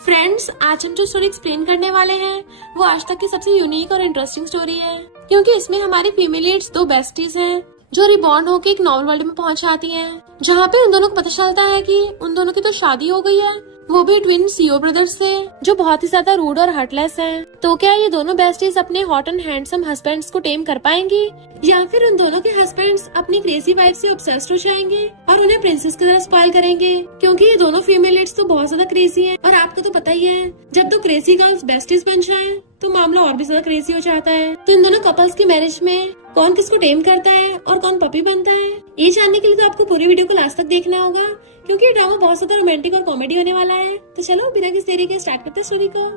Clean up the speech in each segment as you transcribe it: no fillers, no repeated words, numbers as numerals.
Friends, आज हम जो स्टोरी एक्सप्लेन करने वाले हैं वो आज तक की सबसे यूनिक और इंटरेस्टिंग स्टोरी है, क्योंकि इसमें हमारी फीमेल लीड्स दो बेस्टीज हैं जो रिबॉर्न होकर एक नॉवल वर्ल्ड में पहुंच जाती हैं, जहाँ पे उन दोनों को पता चलता है कि उन दोनों की तो शादी हो गई है, वो भी ट्विन सीओ ब्रदर्स से, जो बहुत ही ज्यादा रूड और हार्टलेस हैं। तो क्या ये दोनों बेस्टीज अपने हॉट एंड हैंडसम हस्बैंड्स को टेम कर पाएंगी, या फिर उन दोनों के हस्बैंड्स अपनी क्रेजी वाइफ से ऑब्सेस्ड हो जाएंगे और उन्हें प्रिंसेस की तरह स्पॉइल करेंगे, क्योंकि ये दोनों फीमेल लीड्स तो बहुत ज्यादा क्रेजी हैं। और आपको तो पता ही है, जब दो क्रेजी गर्ल्स बेस्टीज बन जाएं तो मामला और भी ज्यादा क्रेजी हो जाता है। तो इन दोनों कपल्स की मैरिज में कौन किसको टेम करता है और कौन पपी बनता है, ये जानने के लिए तो आपको पूरी वीडियो को लास्ट तक देखना होगा, क्योंकि ये ड्रामा बहुत ज्यादा रोमांटिक और कॉमेडी होने वाला है। तो चलो बिना किसी देरी के स्टार्ट करते हैं स्टोरी को।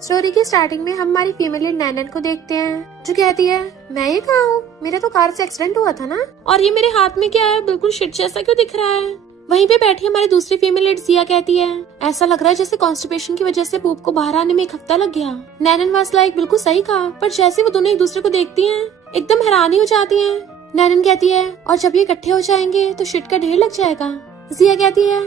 स्टोरी की स्टार्टिंग में हम हमारी फीमेल लीड नैनन को देखते हैं, जो कहती है, मैं ये कहाँ हूँ, मेरा तो कार से एक्सीडेंट हुआ था ना, और ये मेरे हाथ में क्या है, बिल्कुल शिट जैसा क्यों दिख रहा है। वहीं पे बैठी हमारी दूसरी फीमेल लीड जिया कहती है, ऐसा लग रहा है जैसे कॉन्स्टिपेशन की वजह से पूप को बाहर आने में 1 हफ्ता लग गया। नैनन वाज लाइक, बिल्कुल सही कहा, पर जैसे वो दोनों एक दूसरे को देखती हैं एकदम हैरानी हो जाती है। नैनन कहती है, और जब ये इकट्ठे हो जाएंगे तो शिट का ढेर लग जाएगा। जिया कहती है,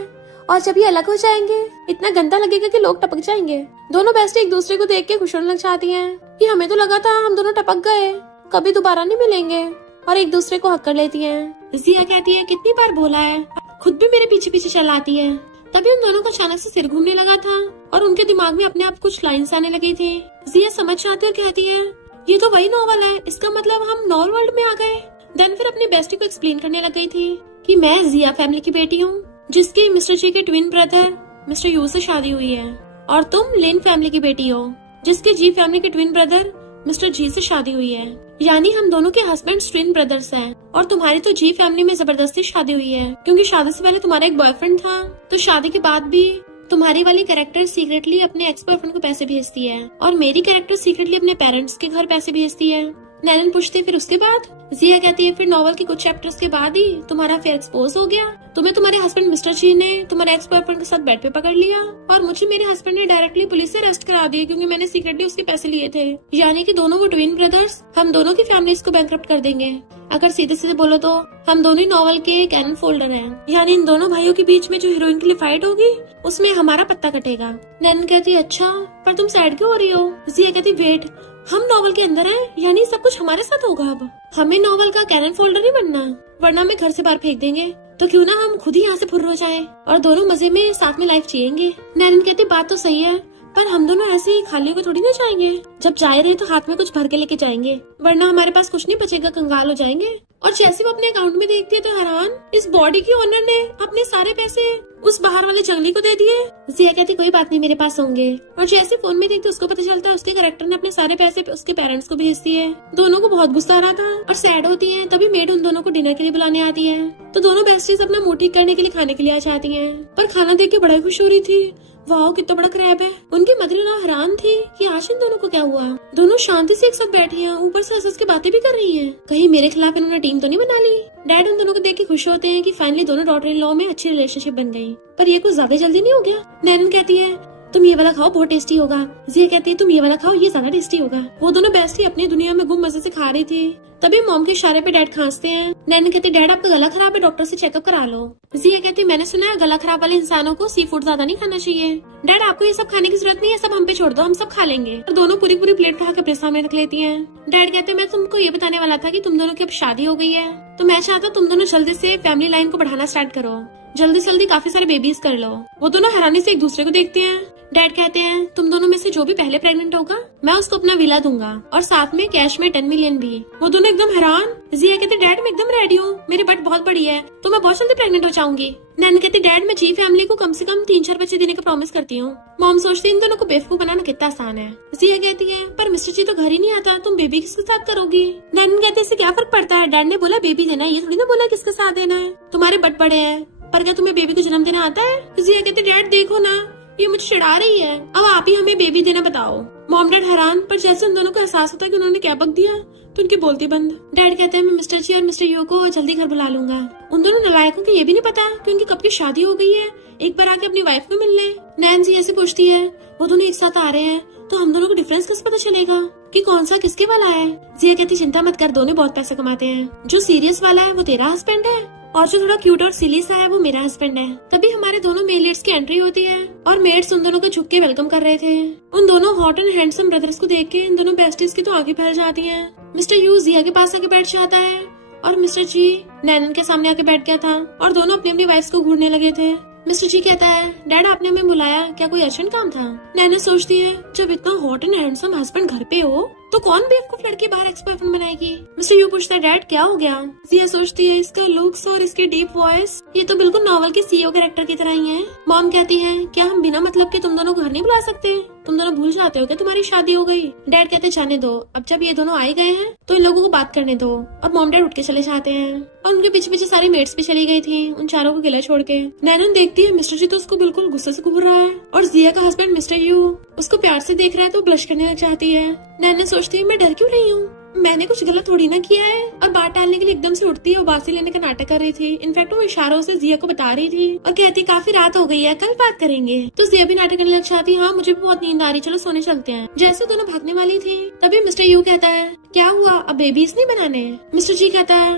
और जब ये अलग हो जाएंगे इतना गंदा लगेगा कि लोग टपक जाएंगे। दोनों बेस्टी एक दूसरे को देख के खुश होने लग जाती हैं कि हमें तो लगा था हम दोनों टपक गए, कभी दोबारा नहीं मिलेंगे, और एक दूसरे को हक कर लेती हैं। जिया कहती है, कितनी बार बोला है, खुद भी मेरे पीछे पीछे चल आती है। तभी उन दोनों को अचानक से सिर घूमने लगा था और उनके दिमाग में अपने आप कुछ लाइन्स आने लगी थी। जिया समझ जाती है और कहती है, ये तो वही नॉवल है, इसका मतलब हम नॉवल वर्ल्ड में आ गए। देन फिर अपनी बेस्टी को एक्सप्लेन करने लग गई थी कि मैं जिया फैमिली की बेटी हूँ, जिसकी मिस्टर जी के ट्विन ब्रदर मिस्टर यू से शादी हुई है, और तुम लेन फैमिली की बेटी हो, जिसके जी फैमिली के ट्विन ब्रदर मिस्टर जी से शादी हुई है। यानी हम दोनों के हस्बैंड ट्विन ब्रदर्स हैं, और तुम्हारी तो जी फैमिली में जबरदस्ती शादी हुई है, क्योंकि शादी से पहले तुम्हारा एक बॉयफ्रेंड था, तो शादी के बाद भी तुम्हारी वाली कैरेक्टर सीक्रेटली अपने एक्स बॉयफ्रेंड को पैसे भेजती है, और मेरी कैरेक्टर सीक्रेटली अपने पेरेंट्स के घर पैसे भेजती है। नैनन पूछती है, फिर उसके बाद? जिया कहती है, फिर नॉवल के कुछ चैप्टर्स के बाद ही तुम्हारा अफेयर एक्सपोज हो गया। तुम्हें तुम्हारे हस्बैंड मिस्टर जी ने तुम्हारे एक्स बॉयफ्रेंड के साथ बेड पे पकड़ लिया, और मुझे मेरे हस्बैंड ने डायरेक्टली पुलिस से अरेस्ट करा दिया, क्योंकि मैंने सीक्रेटली उसके पैसे लिए थे। यानी कि दोनों वो ट्विन ब्रदर्स हम दोनों की फैमिलीज को बैंकरप्ट कर देंगे। अगर सीधे सीधे बोलो तो हम दोनों ही नॉवल के कैनन फोल्डर हैं, यानी इन दोनों भाइयों के बीच में जो हीरोइन के लिए फाइट होगी उसमें हमारा पत्ता कटेगा। नैनन कहती है, अच्छा, पर तुम सैड क्यों हो रही हो? जिया कहती, वेट, हम नॉवल के अंदर हैं, यानी सब कुछ हमारे साथ होगा। अब हमें नॉवल का कैनन फोल्डर नहीं बनना, वरना हमें घर से बाहर फेंक देंगे। तो क्यों ना हम खुद ही यहाँ से फुर्र हो जाएं और दोनों मजे में साथ में लाइफ जिएंगे। नैनन कहती, बात तो सही है, पर हम दोनों ऐसे ही खाली को थोड़ी ना जाएंगे। जब जा रहे तो हाथ में कुछ भर के लेके जाएंगे, वरना हमारे पास कुछ नहीं बचेगा, कंगाल हो जाएंगे। और जैसे वो अपने अकाउंट में देखती है तो हैरान, इस बॉडी की ओनर ने अपने सारे पैसे उस बाहर वाले जंगली को दे दिए। जिया कहती, कोई बात नहीं, मेरे पास होंगे। और जैसे फोन में देखती उसको पता चलता है उसके कैरेक्टर ने अपने सारे पैसे उसके पेरेंट्स को भेज दिए। दोनों को बहुत गुस्सा आ रहा था और सैड होती है। तभी मेड उन दोनों को डिनर के लिए बुलाने आती है, तो दोनों बेस्टीज अपना मूड ठीक करने के लिए खाने के लिए आ जाती है। पर खाना देख के बड़ा खुश हो रही थी, वाह कितना बड़ा क्रैब है। उनकी मदर-इन-लॉ हैरान थी कि आज इन दोनों को क्या हुआ। दोनों शांति से एक साथ बैठी हैं, ऊपर से हंस-हंस के बातें भी कर रही हैं। कहीं मेरे खिलाफ इन्होंने टीम तो नहीं बना ली। डैड उन दोनों को देख के खुश होते हैं कि फाइनली दोनों डॉटर इन लॉ में अच्छी रिलेशनशिप बन गई। पर ये कुछ ज्यादा जल्दी नहीं हो गया? नैनन कहती है, तुम ये वाला खाओ, बहुत टेस्टी होगा। जिया कहती है, तुम ये वाला खाओ, ये ज्यादा टेस्टी होगा। वो दोनों बेस्टी अपनी दुनिया में गुम मजे से खा रही थी। तभी मॉम के इशारे पे डैड खांसते हैं। नैनन कहती, डैड आपका गला खराब है, डॉक्टर से चेकअप करा लो। जिया कहती, मैंने सुना है गला खराब वाले इंसानों को सी फूड ज्यादा नहीं खाना चाहिए। डैड आपको ये सब खाने की जरूरत नहीं है, सब हम पे छोड़ दो, हम सब खा लेंगे। और दोनों पूरी पूरी प्लेट उठा के अपने सामने रख लेती हैं। डैड कहते, मैं तुमको ये बताने वाला था कि तुम दोनों की अब शादी हो गई है, तो मैं चाहता तुम दोनों जल्दी से फैमिली लाइन को बढ़ाना स्टार्ट करो, जल्दी जल्दी काफी सारे बेबीज कर लो। वो दोनों हैरानी से एक दूसरे को देखते हैं। डैड कहते हैं, तुम दोनों में से जो भी पहले प्रेग्नेंट होगा मैं उसको अपना विला दूंगा, और साथ में कैश में 10 मिलियन भी। वो दोनों एकदम हैरान। जिया कहते, डैड मैं एकदम रेडी हूँ, मेरी बट बहुत बड़ी है, तो मैं बहुत जल्दी प्रेग्नेंट हो जाऊंगी। नैनन कहती, डैड मैं जी फैमिली को कम से कम 3-4 बच्चे देने का प्रॉमिस करती हूँ। मॉम सोचती है इन दोनों को बेवकूफ बनाना कितना आसान है। जिया कहती है, पर मिस्टर जी तो घर ही नहीं आता, तुम बेबी किसके साथ करोगी? नैनन कहती है, इससे क्या फर्क पड़ता है, डैड ने बोला बेबी देना है, ये थोड़ी ना बोला किसके साथ देना है। तुम्हारे बट बड़े हैं, पर क्या तुम्हें बेबी को जन्म देना आता है? जिया कहती, डैड देखो ना, ये मुझे चिढ़ा रही है, अब आप ही हमें बेबी देना बताओ। मॉम डैड हैरान, पर जैसे उन दोनों को एहसास होता है कि उन्होंने क्या बक दिया तो उनकी बोलती बंद। डैड कहते हैं, मैं मिस्टर जी और मिस्टर यू को जल्दी घर बुला लूंगा। उन दोनों नालायकों को ये भी नहीं पता कि उनकी कब की शादी हो गई है, एक बार आके अपनी वाइफ को मिल ले। नैन जी ऐसे पूछती है, वो दोनों एक साथ आ रहे हैं तो हम दोनों को डिफरेंस कैसे पता चलेगा कि कौन सा किसके वाला है? जिया कहती, चिंता मत कर, दोनों बहुत पैसे कमाते हैं, जो सीरियस वाला है वो तेरा हस्बैंड है और जो थोड़ा क्यूट और सिली सा है वो मेरा हस्बैंड है। तभी हमारे दोनों मेल लीड्स की एंट्री होती है और मेड्स उन दोनों को झुक के वेलकम कर रहे थे। उन दोनों हॉट एंड हैंडसम ब्रदर्स को देख के इन दोनों बेस्टीज की तो आंखें फैल जाती हैं। मिस्टर यू जिया के पास आके बैठ जाता है और मिस्टर जी नैनन के सामने आके बैठ गया था और दोनों अपनी अपनी वाइफ्स को घूरने लगे थे। मिस्टर जी कहता है, डैड आपने हमें बुलाया, क्या कोई अर्जेंट काम था? नैनन सोचती है, जब इतना हॉट एंड हैंडसम हस्बैंड घर पे हो तो कौन बेवकूफ लड़की बाहर एक्स बॉयफ्रेंड बनाएगी? मिस्टर यू पूछता है, डैड क्या हो गया? जिया सोचती है, इसका लुक्स और इसकी डीप वॉइस ये तो बिल्कुल नॉवल के सीईओ कैरेक्टर की तरह ही है। मॉम कहती है, क्या हम बिना मतलब के तुम दोनों घर नहीं बुला सकते? तुम दोनों भूल जाते हो क्या तुम्हारी शादी हो गई? डैड कहते, जाने दो, अब जब ये दोनों आए गए हैं तो इन लोगों को बात करने दो। अब मॉम डैड उठ के चले जाते हैं और उनके पीछे पीछे सारी मेट्स भी चली गई थी उन चारों को अकेला छोड़ के। नैनन देखती है मिस्टर जी तो उसको बिल्कुल गुस्से से घूर रहा है और जिया का हस्बैंड मिस्टर यू उसको प्यार से देख रहा है तो ब्लश करने लग जाती है। नैनन सोचती है, मैं डर क्यों रही हूँ, मैंने कुछ गलत थोड़ी ना किया है। और बात टालने के लिए एकदम से उठती है और बासी लेने का नाटक कर रही थी। इनफैक्ट वो इशारों से जिया को बता रही थी और कहती, काफी रात हो गई है, कल बात करेंगे। तो जिया भी नाटक करने लग जाती, हाँ मुझे भी बहुत नींद आ रही, चलो सोने चलते हैं। जैसे दोनों भागने वाली थी तभी मिस्टर यू कहता है, क्या हुआ, अब बेबीज नहीं बनाने? मिस्टर जी कहता है,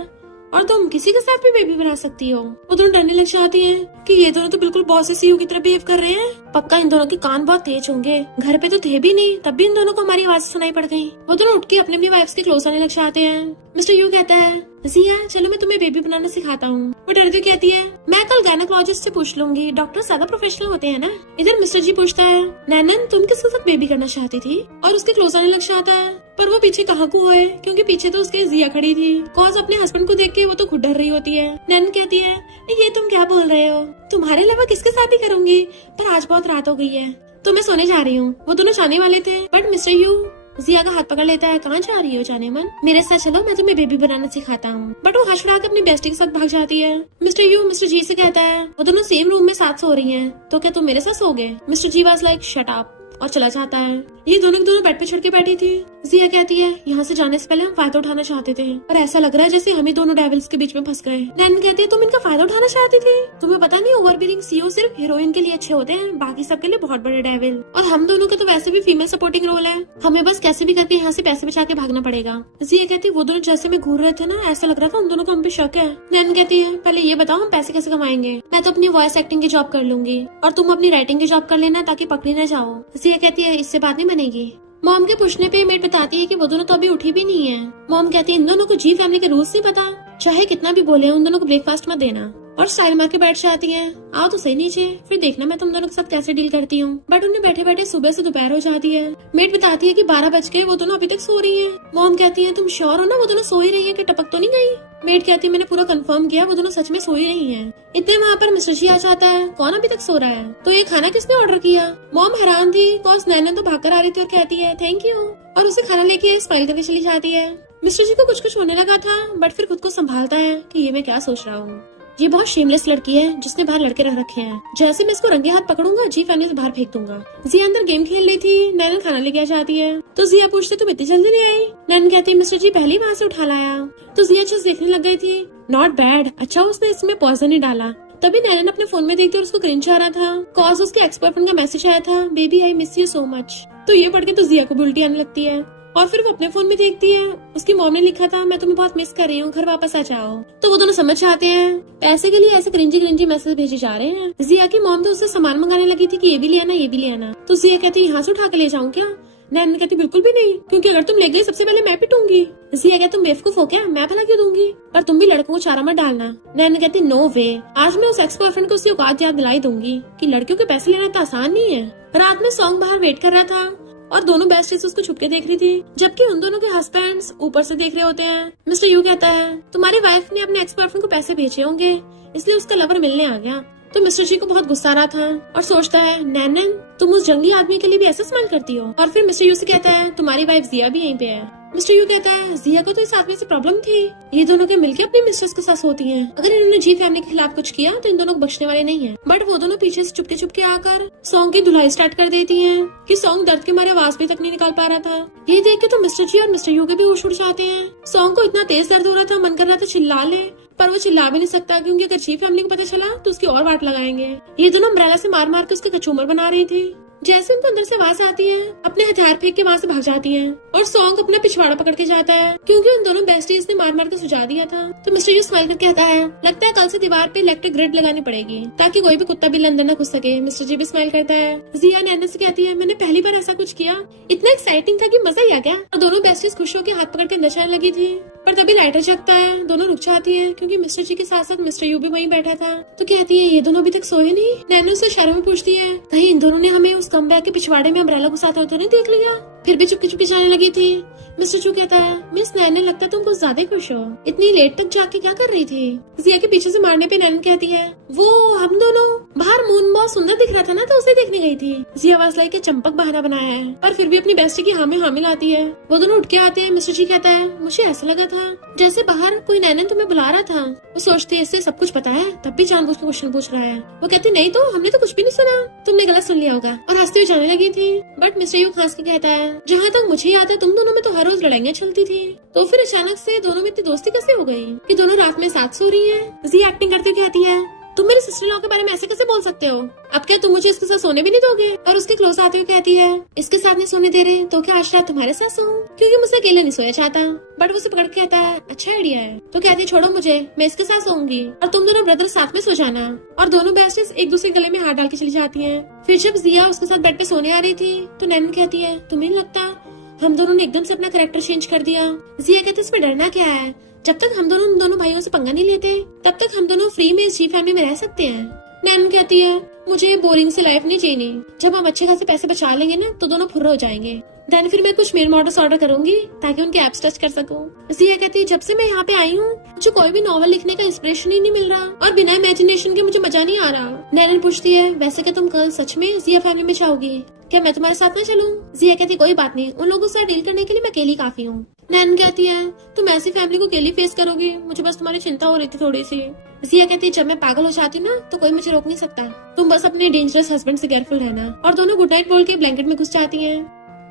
और तुम किसी के साथ भी बेबी बना सकती हो। वो दोनों डरने लग जाती हैं कि ये दोनों तो बिल्कुल बॉस सीईओ की तरह बिहेव कर रहे हैं। पक्का इन दोनों के कान बहुत तेज होंगे, घर पे तो थे भी नहीं तब भी इन दोनों को हमारी आवाज सुनाई पड़ गई। वो दोनों उठ के अपनी अपनी वाइफ्स के क्लोज आने लग जाते हैं। मिस्टर यू कहता है, जिया चलो मैं तुम्हें बेबी बनाना सिखाता हूँ। वो डरती कहती है, मैं कल गायनेकोलॉजिस्ट से पूछ लूंगी, डॉक्टर ज्यादा प्रोफेशनल होते हैं ना। इधर मिस्टर जी पूछता है, नैनन तुम किसके साथ बेबी करना चाहती थी? और उसके क्लोज आने लग जाता है पर वो पीछे कहाँ को है क्योंकि पीछे तो उसके जिया खड़ी थी। कॉज अपने हस्बैंड को देख के वो तो खुद डर रही होती है। नैनन कहती है, ये तुम क्या बोल रहे हो, तुम्हारे अलावा किसके साथ ही करूंगी, पर आज बहुत रात हो गई है तो मैं सोने जा रही हूँ। वो दोनों जाने वाले थे बट मिस्टर यू जिया का हाथ पकड़ लेता है, कहाँ जा रही हो जाने मन, मेरे साथ चलो मैं तुम्हें बेबी बनाना सिखाता हूँ। बट वो हंसड़ा के अपनी बेस्टी के साथ भाग जाती है। मिस्टर यू मिस्टर जी से कहता है, वो दोनों सेम रूम में साथ सो रही हैं, तो क्या तुम मेरे साथ सोगे? Mister G was like shut up और चला जाता है। ये दोनों के दोनों बेड पे चढ़ के बैठी थी। जिया कहती है, यहाँ से जाने से पहले हम फायदा उठाना चाहते थे पर ऐसा लग रहा है जैसे हम ही दोनों डेविल्स के बीच में फंस गए। नैनन कहती है, तुम इनका फायदा उठाना चाहती थी? तुम्हें पता नहीं ओवरबीरिंग सीईओ सिर्फ हीरोइन के लिए अच्छे होते हैं, बाकी सबके लिए बहुत बड़े डेविल। और हम दोनों का तो वैसे भी फीमेल सपोर्टिंग रोल है, हमें बस कैसे भी करके यहाँ से पैसे बचा के भागना पड़ेगा। जिया कहती है, वो दोनों जैसे में घूर रहे थे ना, ऐसा लग रहा था उन दोनों को हम पे शक है। नैनन कहती है, पहले ये बताओ हम पैसे कैसे कमाएंगे? मैं तो अपनी वॉइस एक्टिंग की जॉब कर लूंगी और तुम अपनी राइटिंग की जॉब कर लेना ताकि पकड़ी न जाओ। जिया कहती है, इससे बात नहीं बनेगी। मॉम के पूछने पे मेट बताती है कि वो दोनों तो अभी उठी भी नहीं है। मॉम कहती है, इन दोनों को जी फैमिली के रूल्स नहीं पता, चाहे कितना भी बोले उन दोनों को ब्रेकफास्ट मत देना। और स्टाइल मार के बैठ जाती हैं, आओ तो सही नीचे, फिर देखना मैं तुम दोनों के साथ कैसे डील करती हूँ। बट उन्हें बैठे बैठे सुबह से दोपहर हो जाती है। मेट बताती है कि 12 बज गए, वो दोनों अभी तक सो रही हैं। मॉम कहती है, तुम श्योर हो ना वो दोनों सो ही रही है कि टपक तो नहीं गई? मेट कहती है, मैंने पूरा कंफर्म किया, वो दोनों सच में सो ही रही हैं। इतने वहाँ पर मिस्टर जी आ जाता है, कौन अभी तक सो रहा है? तो ये खाना किसने ऑर्डर किया? मॉम हैरान थी कॉज नैनन तो भागकर आ रही थी और कहती है थैंक यू और उसे खाना लेके स्माइल करके चली जाती है। मिस्टर जी को कुछ होने लगा था बट फिर खुद को संभालता है कि ये मैं क्या सोच रहा हूँ, ये बहुत शेमलेस लड़की है जिसने बाहर लड़के रख रखे हैं, जैसे मैं इसको रंगे हाथ पकड़ूंगा जी फैमिली से बाहर फेंक दूंगा। जिया अंदर गेम खेल रही थी, नैनन खाना लेके आ जाती है तो जिया पूछती, तुम इतनी जल्दी नहीं आई? नैनन कहती है, मिस्टर जी पहले ही वहाँ से उठा लाया। तो जिया चीज देखने लग गई थी, नॉट बैड, अच्छा उसने इसमें पॉइजन ही डाला। तभी नैनन अपने फोन में देखती और उसको क्रिंज आ रहा था कॉज उसके एक्स बॉयफ्रेंड का मैसेज आया था, baby I miss you so much. तो ये पढ़ के तो जिया को भी उल्टी आने लगती है और फिर वो अपने फोन में देखती है, उसकी मॉम ने लिखा था, मैं तुम्हें बहुत मिस कर रही हूँ, घर वापस आ जाओ। तो वो दोनों समझ जाते हैं पैसे के लिए ऐसे क्रिंजी मैसेज भेजे जा रहे हैं। जिया की मॉम तो उससे सामान मंगाने लगी थी कि ये भी ले आना ये भी ले आना। तो जिया कहती है, यहाँ से उठा के ले जाऊँ क्या? नैनन कहती, बिल्कुल भी नहीं, क्योंकि अगर तुम ले गई सबसे पहले मैं पिटूंगी। जिया कहती, तुम बेवकूफ हो क्या, मैं भला क्यों दूंगी, पर तुम भी लड़कों को चारा मत डालना। नैनन कहती, नो वे, आज मैं उस एक्स बॉयफ्रेंड को उसकी औकात याद दिलाई दूंगी कि लड़कियों के पैसे लेना इतना आसान नहीं है। रात में सॉन्ग बाहर वेट कर रहा था और दोनों बेस्टीज उसको छुपके देख रही थी, जबकि उन दोनों के हस्बैंड्स ऊपर से देख रहे होते हैं। मिस्टर यू कहता है, तुम्हारी वाइफ ने अपने एक्स बॉयफ्रेंड को पैसे भेजे होंगे इसलिए उसका लवर मिलने आ गया। तो मिस्टर जी को बहुत गुस्सा आ रहा था और सोचता है, नैनन तुम उस जंगली आदमी के लिए भी ऐसा इस्तेमाल करती हो? और फिर मिस्टर यू से कहता है, तुम्हारी वाइफ जिया भी यहीं पे है। मिस्टर यू कहता है, जिया को तो इस आदमी से प्रॉब्लम थी, ये दोनों के मिलकर अपनी मिस्ट्रेस के साथ होती हैं। अगर इन्होंने जी फैमिली के खिलाफ कुछ किया तो इन दोनों को बख्शने वाले नहीं हैं। बट वो दोनों पीछे से चुपके चुपके आकर सॉन्ग की धुलाई स्टार्ट कर देती हैं कि सॉन्ग दर्द के मारे आवाज भी तक नहीं निकाल पा रहा था। ये देख के तो मिस्टर जी और मिस्टर यू के भी होश उड़ जाते हैं। सॉन्ग को इतना तेज दर्द हो रहा था, मन कर रहा था चिल्ला ले, पर वो चिल्ला भी नहीं सकता क्योंकि अगर जी फैमिली को पता चला तो उसकी और वाट लगाएंगे। ये दोनों अम्ब्रेला से मार मार के उसके कचूमर बना रही थी। जैसे उनको अंदर से आवाज आती है, अपने हथियार फेंक के वहाँ से भाग जाती है और सॉन्ग अपना पिछवाड़ा पकड़ के जाता है, क्योंकि उन दोनों बेस्टीज ने मार मार के सुझा दिया था। तो मिस्टर यू स्माइल करके कहता है, लगता है कल से दीवार पे इलेक्ट्रिक ग्रिड लगानी पड़ेगी ताकि कोई भी कुत्ता बिल्ली अंदर न घुस सके। मिस्टर जी भी स्माइल करता है। जिया नैना से कहती है, मैंने पहली बार ऐसा कुछ किया, इतना एक्साइटिंग था कि मजा ही आ गया। और दोनों बेस्टीज खुश होकर हाथ पकड़ के नचाने लगी थी, पर तभी लाइटर जगता है। दोनों रुक जाती है क्योंकि मिस्टर जी के साथ साथ मिस्टर यू भी वहीं बैठा था। तो कहती है, ये दोनों अभी तक सोए नहीं? नैनो से इशारों में पूछती है, कहीं इन दोनों ने हमें उस कमबैक के पिछवाड़े में अम्ब्रेला घुसाते हुए तो नहीं देख लिया? फिर भी चुपके चुपके जाने लगी थी। मिस्टर चू कहता है, मिस नैन, लगता है तुम कुछ ज्यादा खुश हो, इतनी लेट तक जाके क्या कर रही थी? जिया के पीछे से मारने पे नैन कहती है, वो हम दोनों बाहर मून बहुत सुंदर दिख रहा था ना, तो उसे देखने गई थी। जिया आवाज लाई के चंपक बहाना बनाया है, पर फिर भी अपनी बेस्टी की हाँ में हाँ मिलाती है। वो दोनों उठ के आते हैं। मिस्टर जी कहता है, मुझे ऐसा लगा था जैसे बाहर कोई नैन तुम्हें बुला रहा था। वो सोचते है इससे सब कुछ पता है, तब भी जानबूझ के क्वेश्चन पूछ रहा है। वो कहती, नहीं तो हमने तो कुछ भी नहीं सुना, तुमने गलत सुन लिया होगा, और हंसते हुए जाने लगी थी। बट मिस्टर यू हंस के कहता है, जहाँ तक मुझे याद है तुम दोनों में तो हर रोज लड़ाइयाँ चलती थी, तो फिर अचानक से दोनों में इतनी दोस्ती कैसे हो गई कि दोनों रात में साथ सो रही हैं? जी एक्टिंग करते हुए कहती है, तुम मेरे सिस्टर लॉ के बारे में ऐसे कैसे बोल सकते हो? अब क्या तुम मुझे इसके साथ सोने भी नहीं दोगे? और उसके क्लोज आते हुए कहती है, इसके साथ नहीं सोने दे रहे तो क्या आज रात तुम्हारे साथ सोऊं? क्योंकि मुझसे अकेले नहीं सोया चाहता। बट वो उसे पकड़ के कहता है, अच्छा आइडिया है। तो कहती है, छोड़ो मुझे, मैं इसके साथ सोऊंगी और तुम दोनों ब्रदर साथ में सो जाना। और दोनों बेस्टीज एक दूसरे गले में हाथ डाल के चली जाती है। फिर जब जिया उसके साथ बेड पे सोने आ रही थी तो नैन कहती है, तुम्हें नहीं लगता हम दोनों ने एकदम से अपना कैरेक्टर चेंज कर दिया? जिया कहती है, इसमें डरना क्या है, जब तक हम दोनों भाइयों से पंगा नहीं लेते तब तक हम दोनों फ्री में इस जी फैमिली में रह सकते हैं। नैन कहती है, मुझे बोरिंग से लाइफ नहीं चाहिए, जब हम अच्छे खासे पैसे बचा लेंगे ना तो दोनों फुर्र हो जाएंगे, देन फिर मैं कुछ मेल मॉडल्स ऑर्डर करूंगी ताकि उनके एप्स टच कर सकूं। जिया कहती है, जब से मैं यहाँ पे आई हूँ मुझे कोई भी नॉवल लिखने का इंस्पिरेशन ही नहीं मिल रहा और बिना इमेजिनेशन के मुझे मजा नहीं आ रहा। नैन पूछती है, वैसे क्या तुम कल सच में जिया फैमिली में जाओगी? क्या मैं तुम्हारे साथ ना चलूं? जिया कहती, कोई बात नहीं, उन लोगों से डील करने के लिए मैं अकेली काफी हूँ। नैन कहती है, तुम ऐसी फैमिली को अकेली फेस करोगी, मुझे बस तुम्हारी चिंता हो रही थी थोड़ी सी। जिया कहती है, जब मैं पागल हो जाती हूँ ना तो कोई मुझे रोक नहीं सकता, तुम बस अपने डेंजरस हस्बैंड से केयरफुल रहना। और दोनों गुड नाइट बोल के ब्लैंकेट में घुस जाती है।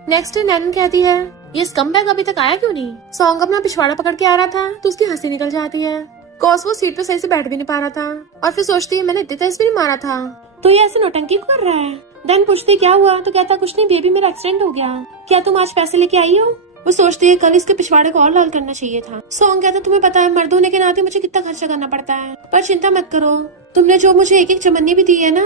नेक्स्ट डे नैन कहती है, ये स्कमबैग अभी तक आया क्यों नहीं? सॉन्ग अपना पिछवाड़ा पकड़ के आ रहा था तो उसकी हंसी निकल जाती है, कॉज वो सीट पे सही से बैठ भी नहीं पा रहा था। और फिर सोचती है, मैंने इतने तेज भी नहीं मारा था, तो ये ऐसे नौटंकी कर रहा है। देन पूछती क्या हुआ? तो कहता, कुछ नहीं बेबी, मेरा एक्सीडेंट हो गया, क्या तुम आज पैसे लेके आई हो? वो सोचती है, कल इसके पिछवाड़े को और लाल करना चाहिए था। सॉन्ग कहता, तुम्हें पता है मर्द होने के नाते मुझे कितना खर्चा करना पड़ता है, पर चिंता मत करो, तुमने जो मुझे एक एक चमन्नी भी दी है ना,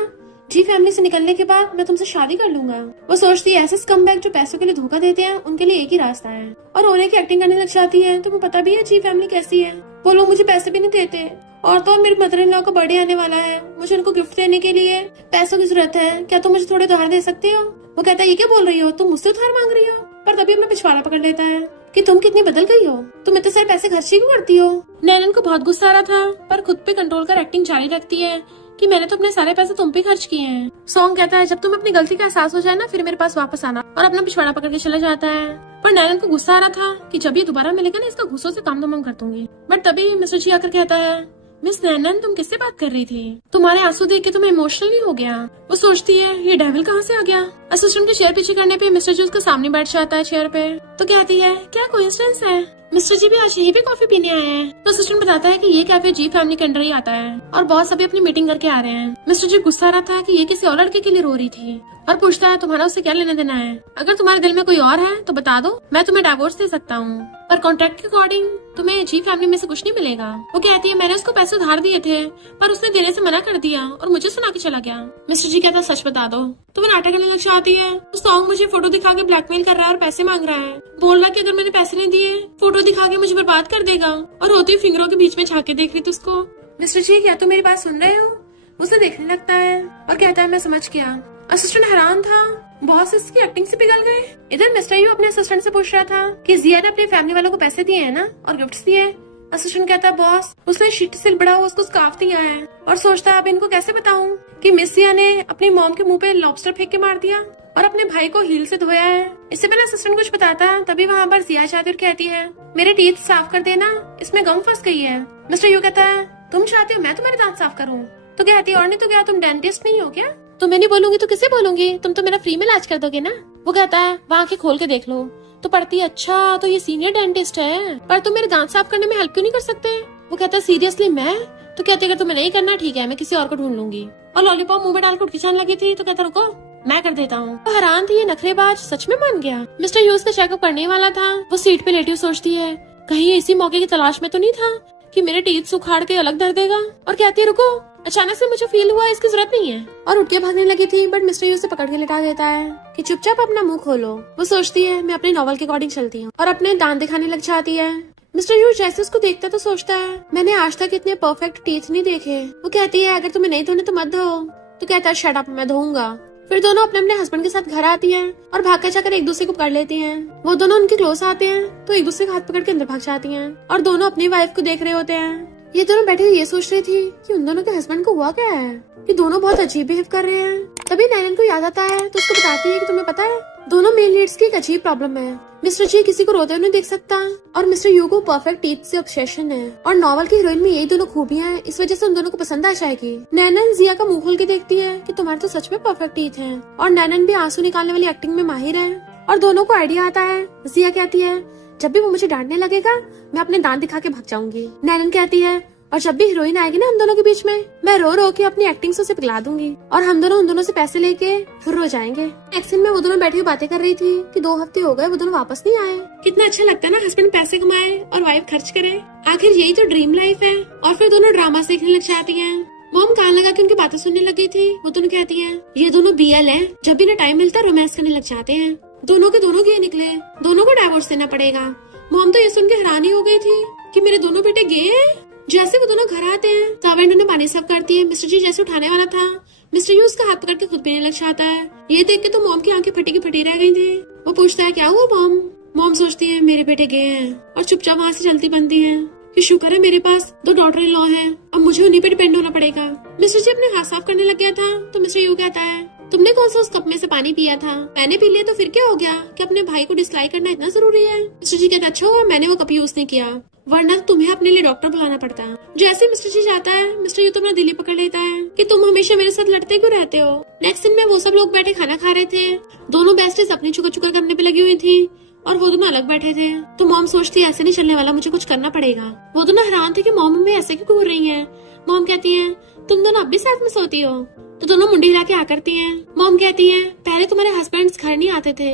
जी फैमिली से निकलने के बाद मैं तुमसे शादी कर लूंगा। वो सोचती है, ऐसे स्कमबैग जो पैसों के लिए धोखा देते हैं उनके लिए एक ही रास्ता है, और रोने की एक्टिंग करने लग जाती है। तुम्हें पता भी है जी फैमिली कैसी है, वो लोग मुझे पैसे भी नहीं देते, और तो मेरे मदर इन लॉ का बर्थडे आने वाला है, मुझे उनको गिफ्ट देने के लिए पैसों की जरूरत है, क्या तुम मुझे थोड़े उधार दे सकते हो? वो कहता है, ये क्या बोल रही हो, तुम मुझसे उधार मांग रही हो? पर तभी अपना पिछवाड़ा पकड़ लेता है कि तुम कितनी बदल गई हो, तुम इतने सारे पैसे खर्च क्यों करती हो? नैनन को बहुत गुस्सा आ रहा था, पर खुद पे कंट्रोल कर एक्टिंग जारी रखती है कि मैंने तो अपने सारे पैसे तुम पे खर्च किए हैं। सॉन्ग कहता है, जब तुम अपनी गलती का एहसास हो जाए ना फिर मेरे पास वापस आना, और अपना पिछवाड़ा पकड़ के चला जाता है। पर नैनन को गुस्सा आ रहा था कि जब ये दोबारा मिलेगा ना इसका गुस्सों से काम तमाम कर दूंगी। बट तभी मिस्टर जी आकर कहता है, मिस नैनन तुम किससे बात कर रही थी? तुम्हारे आंसू देख के तुम्हें इमोशनल हो गया। वो सोचती है, ये डेविल कहाँ से आ गया? असिस्टेंट के चेयर पीछे करने पे मिस्टर जी उसके सामने बैठ जाता है चेयर पे। तो कहती है, क्या कोइंसिडेंस है, मिस्टर जी भी आज यहीं पे कॉफी पीने आए हैं। तो असिस्टेंट बताता है कि ये कैफे जी फैमिली के अंडर ही आता है और बॉस सभी अपनी मीटिंग करके आ रहे हैं। मिस्टर जी गुस्सा आ रहा था कि ये किसी और लड़के के लिए रो रही थी और पूछता है, तुम्हारा उससे क्या लेना देना है? अगर तुम्हारे दिल में कोई और है तो बता दो, मैं तुम्हें डिवोर्स दे सकता हूँ, पर कॉन्ट्रैक्ट के अकॉर्डिंग तुम्हें जी फैमिली में से कुछ नहीं मिलेगा। वो कहती है, मैंने उसको पैसे उधार दिए थे पर उसने देने से मना कर दिया और मुझे सुना के चला गया। मिस्टर जी कहता, सच बता दो। तो वो नाटक करने लग जाती है। तो सॉन्ग मुझे फोटो दिखा के ब्लैकमेल कर रहा है और पैसे मांग रहा है, बोल रहा है कि अगर मैंने पैसे नहीं दिए फोटो दिखा के मुझे बर्बाद कर देगा, और होती फिंगरों के बीच में झांके देख रही थी उसको। मिस्टर जी क्या तुम मेरी बात सुन रहे हो? उसे देखने लगता है और कहता है, मैं समझ गया। असिस्टेंट हैरान था, बॉस इसकी एक्टिंग से पिघल गए। इधर मिस्टर यू अपने असिस्टेंट से पूछ रहा था कि जिया ने अपनी फैमिली वालों को पैसे दिए हैं ना और गिफ्ट्स दिए। असिस्टेंट कहता है, बॉस उसने शीट से बड़ा हुआ उसको स्कार्फ दिया है, और सोचता है अब इनको कैसे बताऊं कि मिस जिया ने अपनी मॉम के मुंह पे लॉबस्टर फेंक के मार दिया और अपने भाई को हील से धोया है। इससे पहले असिस्टेंट कुछ बताता तभी वहाँ पर जिया चाहती और कहती है, मेरे टीथ साफ कर देना, इसमें गम फंस गई है। मिस्टर यू कहता है, तुम चाहते हो मैं तुम्हारे दांत साफ करूँ? तो कहती है, और नहीं तो क्या, तुम डेंटिस्ट नहीं हो क्या? तो मैं नहीं बोलूंगी तो किसे बोलूंगी, तुम तो मेरा फ्री में इलाज कर दोगे ना। वो कहता है, वहाँ आंखें खोल के देख लो। तो पढ़ती है, अच्छा तो ये सीनियर डेंटिस्ट है, पर तुम मेरे दांत साफ करने में हेल्प क्यों नहीं कर सकते? वो कहता है, सीरियसली मैं? तो कहती है, अगर तुम्हें नहीं करना ठीक है मैं किसी और को ढूंढ लूंगी। और लॉलीपॉप मुंह में डाल के उठ के जाने लगी थी। तो कहता, रुको मैं कर देता हूँ। वो हैरान थी, ये नखरेबाज सच में मान गया। मिस्टर ह्यूज का चेकअप करने वाला था। वो सीट पे लेटी सोचती है कहीं इसी मौके की तलाश में तो नहीं था कि मेरे टीथ उखाड़ के अलग धर देगा। और कहती है रुको, अचानक से मुझे फील हुआ इसकी जरूरत नहीं है, और उठ के भागने लगी थी। बट मिस्टर ह्यूज से पकड़ के लिटा देता है कि चुपचाप अपना मुंह खोलो। वो सोचती है मैं अपने नॉवल के अकॉर्डिंग चलती हूँ और अपने दांत दिखाने लग जाती है। मिस्टर ह्यूज जैसे उसको देखता तो सोचता है मैंने आज तक इतने परफेक्ट टीथ नहीं देखे। वो कहती है अगर तुम्हें नहीं धोने तो मत धो। तो कहता है शट अप, मैं धोऊंगा। फिर दोनों अपने अपने हस्बैंड के साथ घर आती हैं और भाग कर जाकर एक दूसरे को पकड़ लेती हैं। वो दोनों उनके क्लोज आते हैं तो एक दूसरे का हाथ पकड़ के अंदर भाग जाती हैं और दोनों अपनी वाइफ को देख रहे होते हैं। ये दोनों बैठे ये सोच रही थी कि उन दोनों के हस्बैंड को हुआ क्या है कि दोनों बहुत अजीब बिहेव कर रहे हैं। तभी नैनन को याद आता है तो उसको बताती है कि तुम्हें पता है दोनों मेल लीड्स की एक अजीब प्रॉब्लम है। मिस्टर जी किसी को रोते हुए नहीं देख सकता और मिस्टर यू को परफेक्ट टीथ से ऑब्सेशन है और नॉवल की हीरोइन में यही दोनों खूबियां हैं, इस वजह से उन दोनों को पसंद आ जाएगी। नैनन जिया का मुंह खोल के देखती है कि तुम्हारे तो सच में परफेक्ट टीथ हैं और नैनन भी आंसू निकालने वाली एक्टिंग में माहिर है। और दोनों को आइडिया आता है। जिया कहती है जब भी वो मुझे डांटने लगेगा मैं अपने दांत दिखा के भाग जाऊंगी। नैनन कहती है और जब भी हीरोइन आएगी ना हम दोनों के बीच में मैं रो रो के अपनी एक्टिंग से उसे पिघला दूंगी और हम दोनों उन दोनों से पैसे लेके फिर रो जाएंगे। नेक्स्ट सीन में वो दोनों बैठी हुई बातें कर रही थी कि 2 हफ्ते हो गए वो दोनों वापस नहीं आए। कितना अच्छा लगता है ना हस्बैंड पैसे कमाए और वाइफ खर्च करे, आखिर यही तो ड्रीम लाइफ है। और फिर दोनों ड्रामा सीखने लग जाती है। मॉम कान लगा के उनकी बातें सुनने लग गई थी। वो दोनों कहती है ये दोनों BL है, जब भी ना टाइम मिलता रोमांस करने लग जाते हैं। दोनों के दोनों गे निकले, दोनों को डाइवोर्स देना पड़ेगा। मॉम तो ये सुन के हैरानी हो गई थी कि मेरे दोनों बेटे गे हैं। जैसे वो दोनों घर आते हैं सर्वेंट उन्हें पानी सर्व करती है। मिस्टर जी जैसे उठाने वाला था मिस्टर यू उसका हाथ पकड़ के खुद पीने लग जाता है। ये देख के तो मॉम की आंखें फटी की फटी रह गई थी। वो पूछता है क्या हुआ मॉम। मॉम सोचती है मेरे बेटे गए हैं और चुपचाप वहाँ से चलती बनती है कि शुक्र है मेरे पास 2 डॉटर इन लॉ है, अब मुझे उन्हीं पे डिपेंड होना पड़ेगा। मिस्टर जी अपने हाथ साफ करने लग गया था तो मिस्टर यू कहता है तुमने कौन सा उस कप में से पानी पिया था। मैंने पी लिया तो फिर क्या हो गया कि अपने भाई को डिसलाइक करना इतना जरूरी है। मिस्टर जी कहता अच्छा हुआ मैंने वो कप यूज नहीं किया, वरना तुम्हें अपने लिए डॉक्टर बुलाना पड़ता। जैसे मिस्टर जी जाता है मिस्टर यू तो अपना दिल ही पकड़ लेता है कि तुम हमेशा मेरे साथ लड़ते क्यों रहते हो। नेक्स्ट दिन में वो सब लोग बैठे खाना खा रहे थे। दोनों बेस्टीज अपनी चुकर चुकर करने पे लगी हुई थी और वो दोनों अलग बैठे थे। तो मॉम सोचती है ऐसे नहीं चलने वाला, मुझे कुछ करना पड़ेगा। वो दोनों हैरान थे कि मॉम में ऐसे क्यों घूर रही है। मॉम कहती है तुम दोनों अब भी साथ में सोती हो। तो दोनों मुंडी हिला के आ करती हैं। मॉम कहती है पहले तुम्हारे हस्बैंड्स घर नहीं आते थे,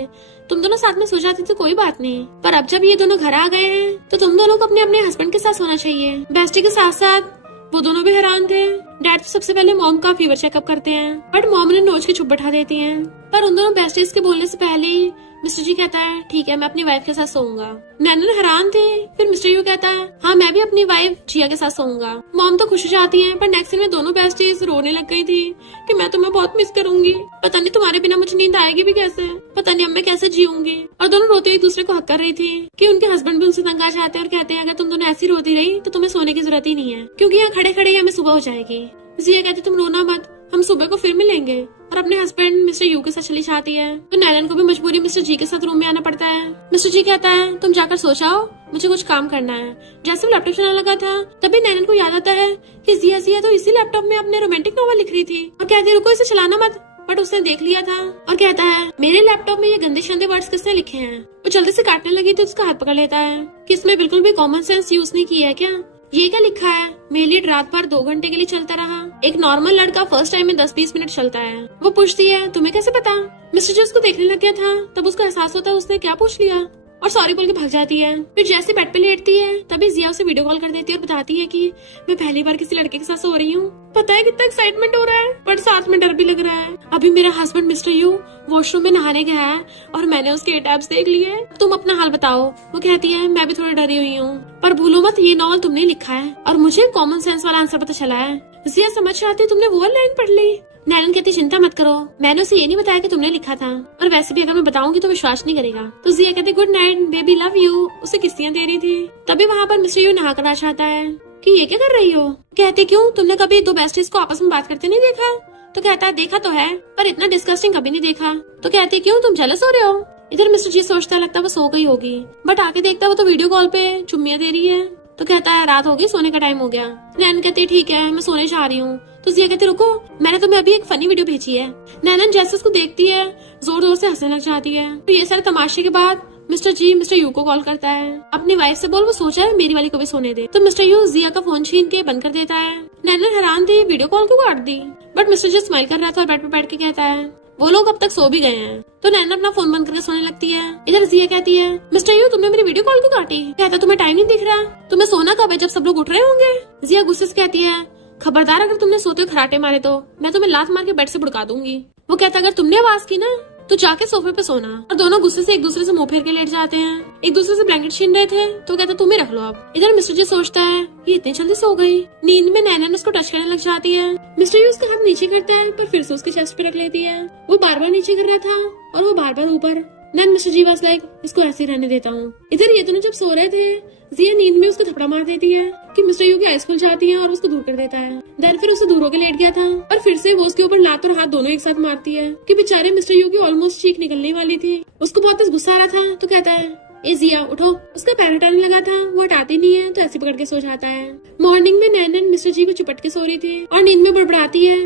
तुम दोनों साथ में सो जाते थे कोई बात नहीं, पर अब जब ये दोनों घर आ गए हैं तो तुम दोनों को अपने अपने हस्बैंड के साथ सोना चाहिए। बेस्टी के साथ साथ वो दोनों भी हैरान थे। डैड तो सबसे पहले मॉम का फीवर चेकअप करते हैं बट मॉम ने नोच के चुप बैठा देती हैं। पर उन दोनों बेस्टीज के बोलने से पहले ही मिस्टर जी कहता है ठीक है मैं अपनी वाइफ के साथ सोऊंगा। नैनन हैरान थे। फिर मिस्टर यू कहता है हाँ मैं भी अपनी वाइफ जिया के साथ सोऊंगा। मॉम तो खुश हो जाती हैं पर नेक्स्ट दिन में दोनों बेस्टीज रोने लग गई थी कि मैं तुम्हें बहुत मिस करूंगी, पता नहीं तुम्हारे बिना मुझे नींद आएगी भी कैसे, पता नहीं अब मैं कैसे जीऊंगी। और दोनों रोते एक दूसरे को हक कर रही थी कि उनके हस्बैंड भी उनसे तंग आ जाते हैं और कहते हैं अगर तुम दोनों ऐसी रोती रही तो तुम्हें सोने की जरूरत ही नहीं है क्योंकि यहाँ खड़े खड़े हमें सुबह हो जाएगी। जिया कहती तुम रोना मत, हम सुबह को फिर मिलेंगे। और अपने हस्बैंड मिस्टर यू के साथ चली जाती है तो नैनन को भी मजबूरी मिस्टर जी के साथ रूम में आना पड़ता है। मिस्टर जी कहता है तुम जाकर सो जाओ, मुझे कुछ काम करना है। जैसे वो लैपटॉप चलाने लगा था तभी नैनन को याद आता है कि जिया तो इसी लैपटॉप में अपने रोमांटिक नॉवल लिख रही थी और कहती है रुको इसे चलाना मत। बट उसने देख लिया था और कहता है मेरे लैपटॉप में ये गंदे शंदे वर्ड्स किसने लिखे हैं। वो जल्दी से काटने लगी तो उसका हाथ पकड़ लेता है कि इसमें बिल्कुल भी कॉमन सेंस यूज नहीं किया है क्या। ये क्या लिखा है मेरे लिए रात भर 2 घंटे के लिए चलता रहा। एक नॉर्मल लड़का फर्स्ट टाइम में 10-20 मिनट चलता है। वो पूछती है तुम्हें कैसे पता। मिस्टर जी उसको देखने लग गया था तब उसको एहसास होता है उसने क्या पूछ लिया और सॉरी बोल के भाग जाती है। फिर जैसे बेड पे लेटती है तभी जिया उसे वीडियो कॉल कर देती है और बताती है कि मैं पहली बार किसी लड़के के साथ सो रही हूँ। पता है कितना एक्साइटमेंट हो रहा है पर साथ में डर भी लग रहा है। अभी मेरा हस्बैंड मिस्टर यू वॉशरूम में नहाने गया है और मैंने उसके एटैब्स देख लिए। तुम अपना हाल बताओ। वो कहती है मैं भी थोड़ी डरी हुई हूँ पर भूलो मत ये नॉवल तुमने लिखा है और मुझे कॉमन सेंस वाला आंसर पता चला है। जिया समझ आती तुमने वो लाइन पढ़ ली। नैनन कहती चिंता मत करो, मैंने उसे ये नहीं बताया कि तुमने लिखा था और वैसे भी अगर मैं बताऊंगी तो विश्वास नहीं करेगा। तो जिया कहती good night baby love you, उसे किस्तियां दे रही थी। तभी वहाँ पर मिस्टर यू नहा कर आ जाता है कि ये क्या कर रही हो। कहती क्यों तुमने कभी 2 बेस्टीज को आपस में बात करते नहीं देखा। तो कहता है देखा तो है पर इतना डिस्कस्टिंग कभी नहीं देखा। तो कहती क्यों तुम जेलस हो रहे हो। इधर मिस्टर जी सोचता लगता वो सो गई होगी बट आके देखता वो तो वीडियो कॉल पे चुम्मियां दे रही है। तो कहता है रात होगी सोने का टाइम हो गया। नैनन कहती है ठीक है मैं सोने जा रही हूँ। तो जिया कहती रुको मैंने तुम्हें अभी एक फनी वीडियो भेजी है। नैनन जैसे उसको देखती है जोर जोर से हंसने लग जाती है। तो ये सारे तमाशे के बाद मिस्टर जी मिस्टर यू को कॉल करता है अपनी वाइफ से बोल वो सोचा है मेरी वाली को भी सोने दे। तो मिस्टर यू जिया का फोन छीन के बंद कर देता है। नैनन हैरान थी वीडियो कॉल क्यों काट दी बट मिस्टर जी स्माइल कर रहा था और बेड पे बैठ के कहता है वो लोग अब तक सो भी गए हैं। तो नैना अपना फोन बंद करके सोने लगती है। इधर जिया कहती है, मिस्टर यू तुमने मेरी वीडियो कॉल क्यों काटी? कहता तुम्हें टाइम नहीं दिख रहा? तुम्हें सोना कब है, जब सब लोग उठ रहे होंगे? जिया गुस्से से कहती है, खबरदार अगर तुमने सोते हुए खराटे मारे तो मैं तुम्हें लात मार के बेड से भुड़का दूंगी। वो कहता अगर तुमने आवाज की ना तो जाके सोफे पे सोना। और दोनों गुस्से से एक दूसरे से मुंह फेर के लेट जाते हैं। एक दूसरे से ब्लैंकेट छीन रहे थे तो कहता तुम ही रख लो अब। इधर मिस्टर जी सोचता है ये इतनी जल्दी सो गई। नींद में नैना उसको टच करने लग जाती है। मिस्टर जी उसका हाथ नीचे करता है पर फिर से उसके चेस्ट पे रख लेती है। वो बार बार नीचे कर रहा था और वो बार बार ऊपर। नैन मिस्टर जी वाज लाइक इसको ऐसे ही रहने देता हूँ। इधर ये दोनों जब सो रहे थे जिया नींद में उसको थपड़ा मार देती है कि मिस्टर यू की आइस खुल जाती है और उसको दूर कर देता है। देन फिर उसे दूर होकर लेट गया था और फिर से वो उसके ऊपर लात और हाथ दोनों एक साथ मारती है कि बेचारे मिस्टर यू की ऑलमोस्ट चीख निकलने वाली थी। उसको बहुत तेज गुस्सा आ रहा था तो कहता है ए जिया उठो। उसका पैर हटाने लगा था, वो हटाती नहीं है तो ऐसे पकड़ के सो जाता है। मॉर्निंग में नैन मिस्टर जी को चिपट के सो रही थी और नींद में बड़बड़ाती है,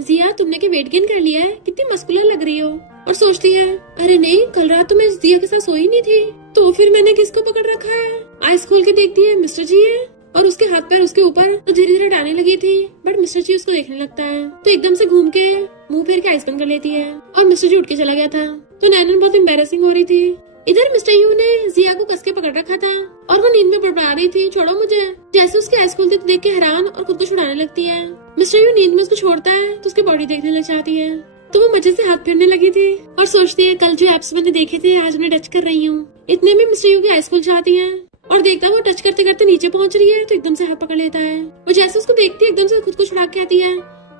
जिया तुमने क्या वेट गेन कर लिया है, कितनी मस्कुलर लग रही हो। और सोचती है अरे नहीं कल रात तो मैं जिया के साथ सोई नहीं थी, तो फिर मैंने किसको पकड़ रखा है। आइस खोल के देखती है मिस्टर जी है और उसके हाथ पैर उसके ऊपर तो धीरे धीरे हटाने लगी थी। बट मिस्टर जी उसको देखने लगता है तो एकदम से घूम के मुंह फेर के आइस बंद कर लेती है और मिस्टर जी उठ के चला गया था। तो नैनन बहुत एम्बेरसिंग हो रही थी। इधर मिस्टर यू ने जिया को कस के पकड़ रखा था और वो नींद में बड़बड़ा रही थी छोड़ो मुझे। जैसे उसके आइस खोलते देख के हैरान और खुद को छुड़ाने लगती है। मिस्टर यू नींद में उसको छोड़ता है तो उसकी बॉडी देखने लग जाती है। तो वो मजे से हाथ फेरने लगी थी और सोचती है कल जो एप्स मैंने देखे थे आज उन्हें टच कर रही हूँ। इतने में मिस्टर यू की आइस खुल जाती है और देखता वो टच करते करते नीचे पहुंच रही है तो एकदम से हाथ पकड़ लेता है। वो जैसे उसको देखती है एकदम से खुद को छुड़ा के कहती है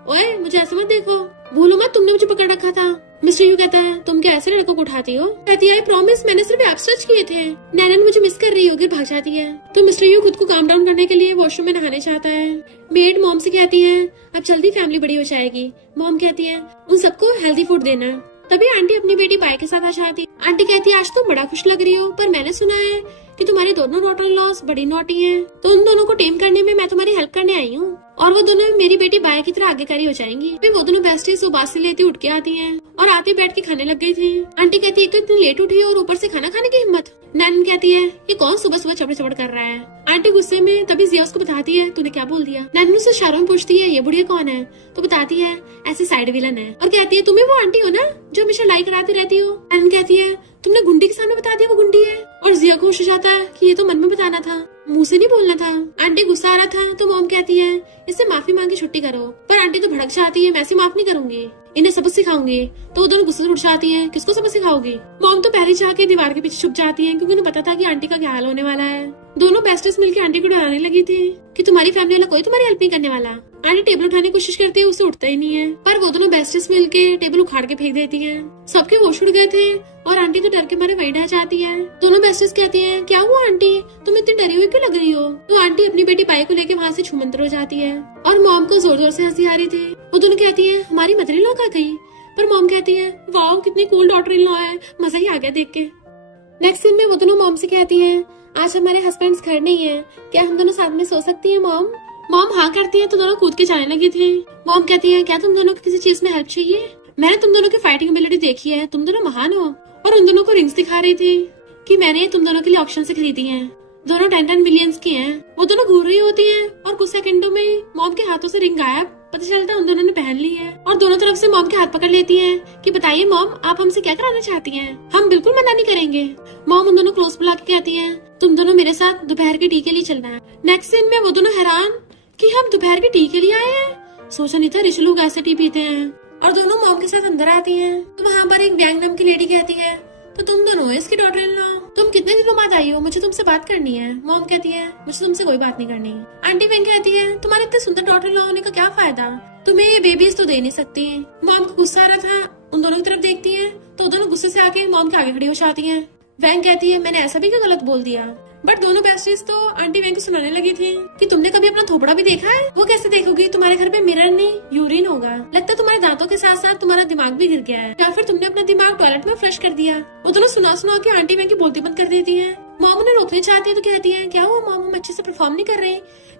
ओए मुझे ऐसे मत देखो, भूलो मत तुमने मुझे पकड़ रखा था। मिस्टर यू कहता है तुम क्या ऐसे लड़कों को उठाती हो? कहती है प्रॉमिस मैंने सिर्फ एप्स टच किए थे। नैनन मुझे मिस कर रही होगी, भाग जाती है। तो मिस्टर यू खुद को काम डाउन करने के लिए वॉशरूम में नहाने चाहता है। मेड मॉम से कहती है अब जल्दी फैमिली बड़ी हो जाएगी। मॉम कहती है उन सबको हेल्दी फूड देना। तभी आंटी अपनी बेटी बाय के साथ आ जाती। आंटी कहती है आज तुम बड़ा खुश लग रही हो, पर मैंने सुना है कि तुम्हारी दोनों डॉटर इन लॉस बड़ी नॉटी हैं, तो उन दोनों को टेम करने में मैं तुम्हारी हेल्प करने आई हूँ और वो दोनों मेरी बेटी बाय की तरह आज्ञाकारी हो जाएंगी। फिर वो दोनों बेस्टीज सुबह से लेती उठ के आती हैं और आती बैठ के खाने लग गई थी। आंटी कहती है इतनी लेट उठी और ऊपर से खाना खाने की हिम्मत। नैन कहती है ये कौन सुबह सुबह चपड़ चपड़ कर रहा है। आंटी गुस्से में तभी जिया उसको बताती है तूने क्या बोल दिया। नैन उससे इशारों में पूछती है ये बुढ़िया कौन है, तो बताती है ऐसे साइड विलन है और कहती है तुम्हें वो आंटी हो ना जो हमेशा लाइक कराती रहती हो। नैन कहती है तुमने गुंडी के सामने बता दिया वो गुंडी है। और जिया को होश जाता है कि ये तो मन में बताना था, मुंह से नहीं बोलना था। आंटी गुस्सा आ रहा था तो मॉम कहती है इससे माफी मांग के छुट्टी करो, पर आंटी तो भड़क जाती है मैं ऐसे माफ नहीं करूंगी, इन्हें सबक सिखाऊंगी। तो वो दोनों गुस्से से उठ जाती हैं किसको सबक सिखाओगी। मॉम तो पहले जाके दीवार के पीछे छुप जाती है क्योंकि उन्हें पता था कि आंटी का क्या हाल होने वाला है। दोनों बेस्टेस मिलकर आंटी को डराने लगी थी कि तुम्हारी फैमिली वाला कोई तुम्हारी हेल्प नहीं करने वाला। आंटी टेबल उठाने की कोशिश करती है, उससे उठता ही नहीं है, पर वो दोनों बेस्टेस मिलके टेबल उखाड़ के फेंक देती है। सबके होश उड़ गए थे और आंटी तो डर के मारे वहीं रह जाती है। दोनों बेस्टेस कहती है क्या हुआ आंटी, तुम इतनी डरी हुई क्यों लग रही हो। तो आंटी अपनी बेटी पाई को लेके वहाँ से छूमंतर हो जाती है और मॉम को जोर जोर से हंसी आ रही थी। वो दोनों कहती है हमारी मदर इन लॉ आ गई, पर मॉम कहती है वाओ कितनी कूल डॉटर इन लॉ है, मजा ही आ गया देख के। नेक्स्ट सीन में वो दोनों मॉम से कहती है आज हमारे हस्बैंड्स घर नहीं है, क्या हम दोनों साथ में सो सकती है मॉम। मॉम हाँ करती है तो दोनों कूद के जाने लगी थी। मॉम कहती है क्या तुम दोनों को किसी चीज में हेल्प चाहिए, मैंने तुम दोनों की फाइटिंग एबिलिटी देखी है, तुम दोनों महान हो। और उन दोनों को रिंग्स दिखा रही थी कि मैंने ये तुम दोनों के लिए ऑप्शन से खरीदी हैं, दोनों 10-10 मिलियंस की हैं। वो दोनों घूर रही होती है और कुछ सेकंडों में मॉम के हाथों से रिंग गायब, पता चलता है उन दोनों ने पहन ली है। और दोनों तरफ से मॉम के हाथ पकड़ लेती है कि बताइए मॉम आप हमसे क्या कराना चाहती हैं, हम बिल्कुल मना नहीं करेंगे। मॉम उन दोनों क्लोज बुला के कहती है तुम दोनों मेरे साथ दोपहर के टी के लिए चलना है। नेक्स्ट सीन में वो दोनों हैरान कि हम दोपहर के टी के लिए आए हैं, सोचा नहीं था रिच लोग ऐसे टी पीते हैं। और दोनों मॉम के साथ अंदर आती हैं तो वहाँ पर एक व्यंग नाम की लेडी कहती है तो तुम दोनों हो इसकी डॉटर इन लॉ, तुम कितने दिनों बाद आई हो, मुझे तुमसे बात करनी है। मॉम कहती है मुझे तुमसे कोई बात नहीं करनी। आंटी वेंग कहती है तुम्हारे इतने सुंदर डॉटर इन लॉ होने का क्या फायदा, तुम्हें ये बेबीज तो दे नहीं सकती। मॉम को गुस्सा आ रहा था, उन दोनों की तरफ देखती है तो दोनों गुस्से से आके मॉम के आगे खड़ी हो जाती है। वेंग कहती है मैंने ऐसा भी क्या गलत बोल दिया। बट दोनों बेस्टीज तो आंटी वेंग को सुनाने लगी थी कि तुमने कभी अपना थोपड़ा भी देखा है, वो कैसे देखोगी, तुम्हारे घर पे मिरर नहीं यूरिन होगा, लगता है तुम्हारे दांतों के साथ साथ तुम्हारा दिमाग भी गिर गया है, या फिर तुमने अपना दिमाग टॉयलेट में फ्लश कर दिया। वो दोनों सुना सुना के आंटी वेंग की बोलती बंद कर देती है। मॉम उन्हें रोकने चाहती है तो कहती है क्या हुआ मॉम, हम अच्छे से परफॉर्म नहीं कर रहे,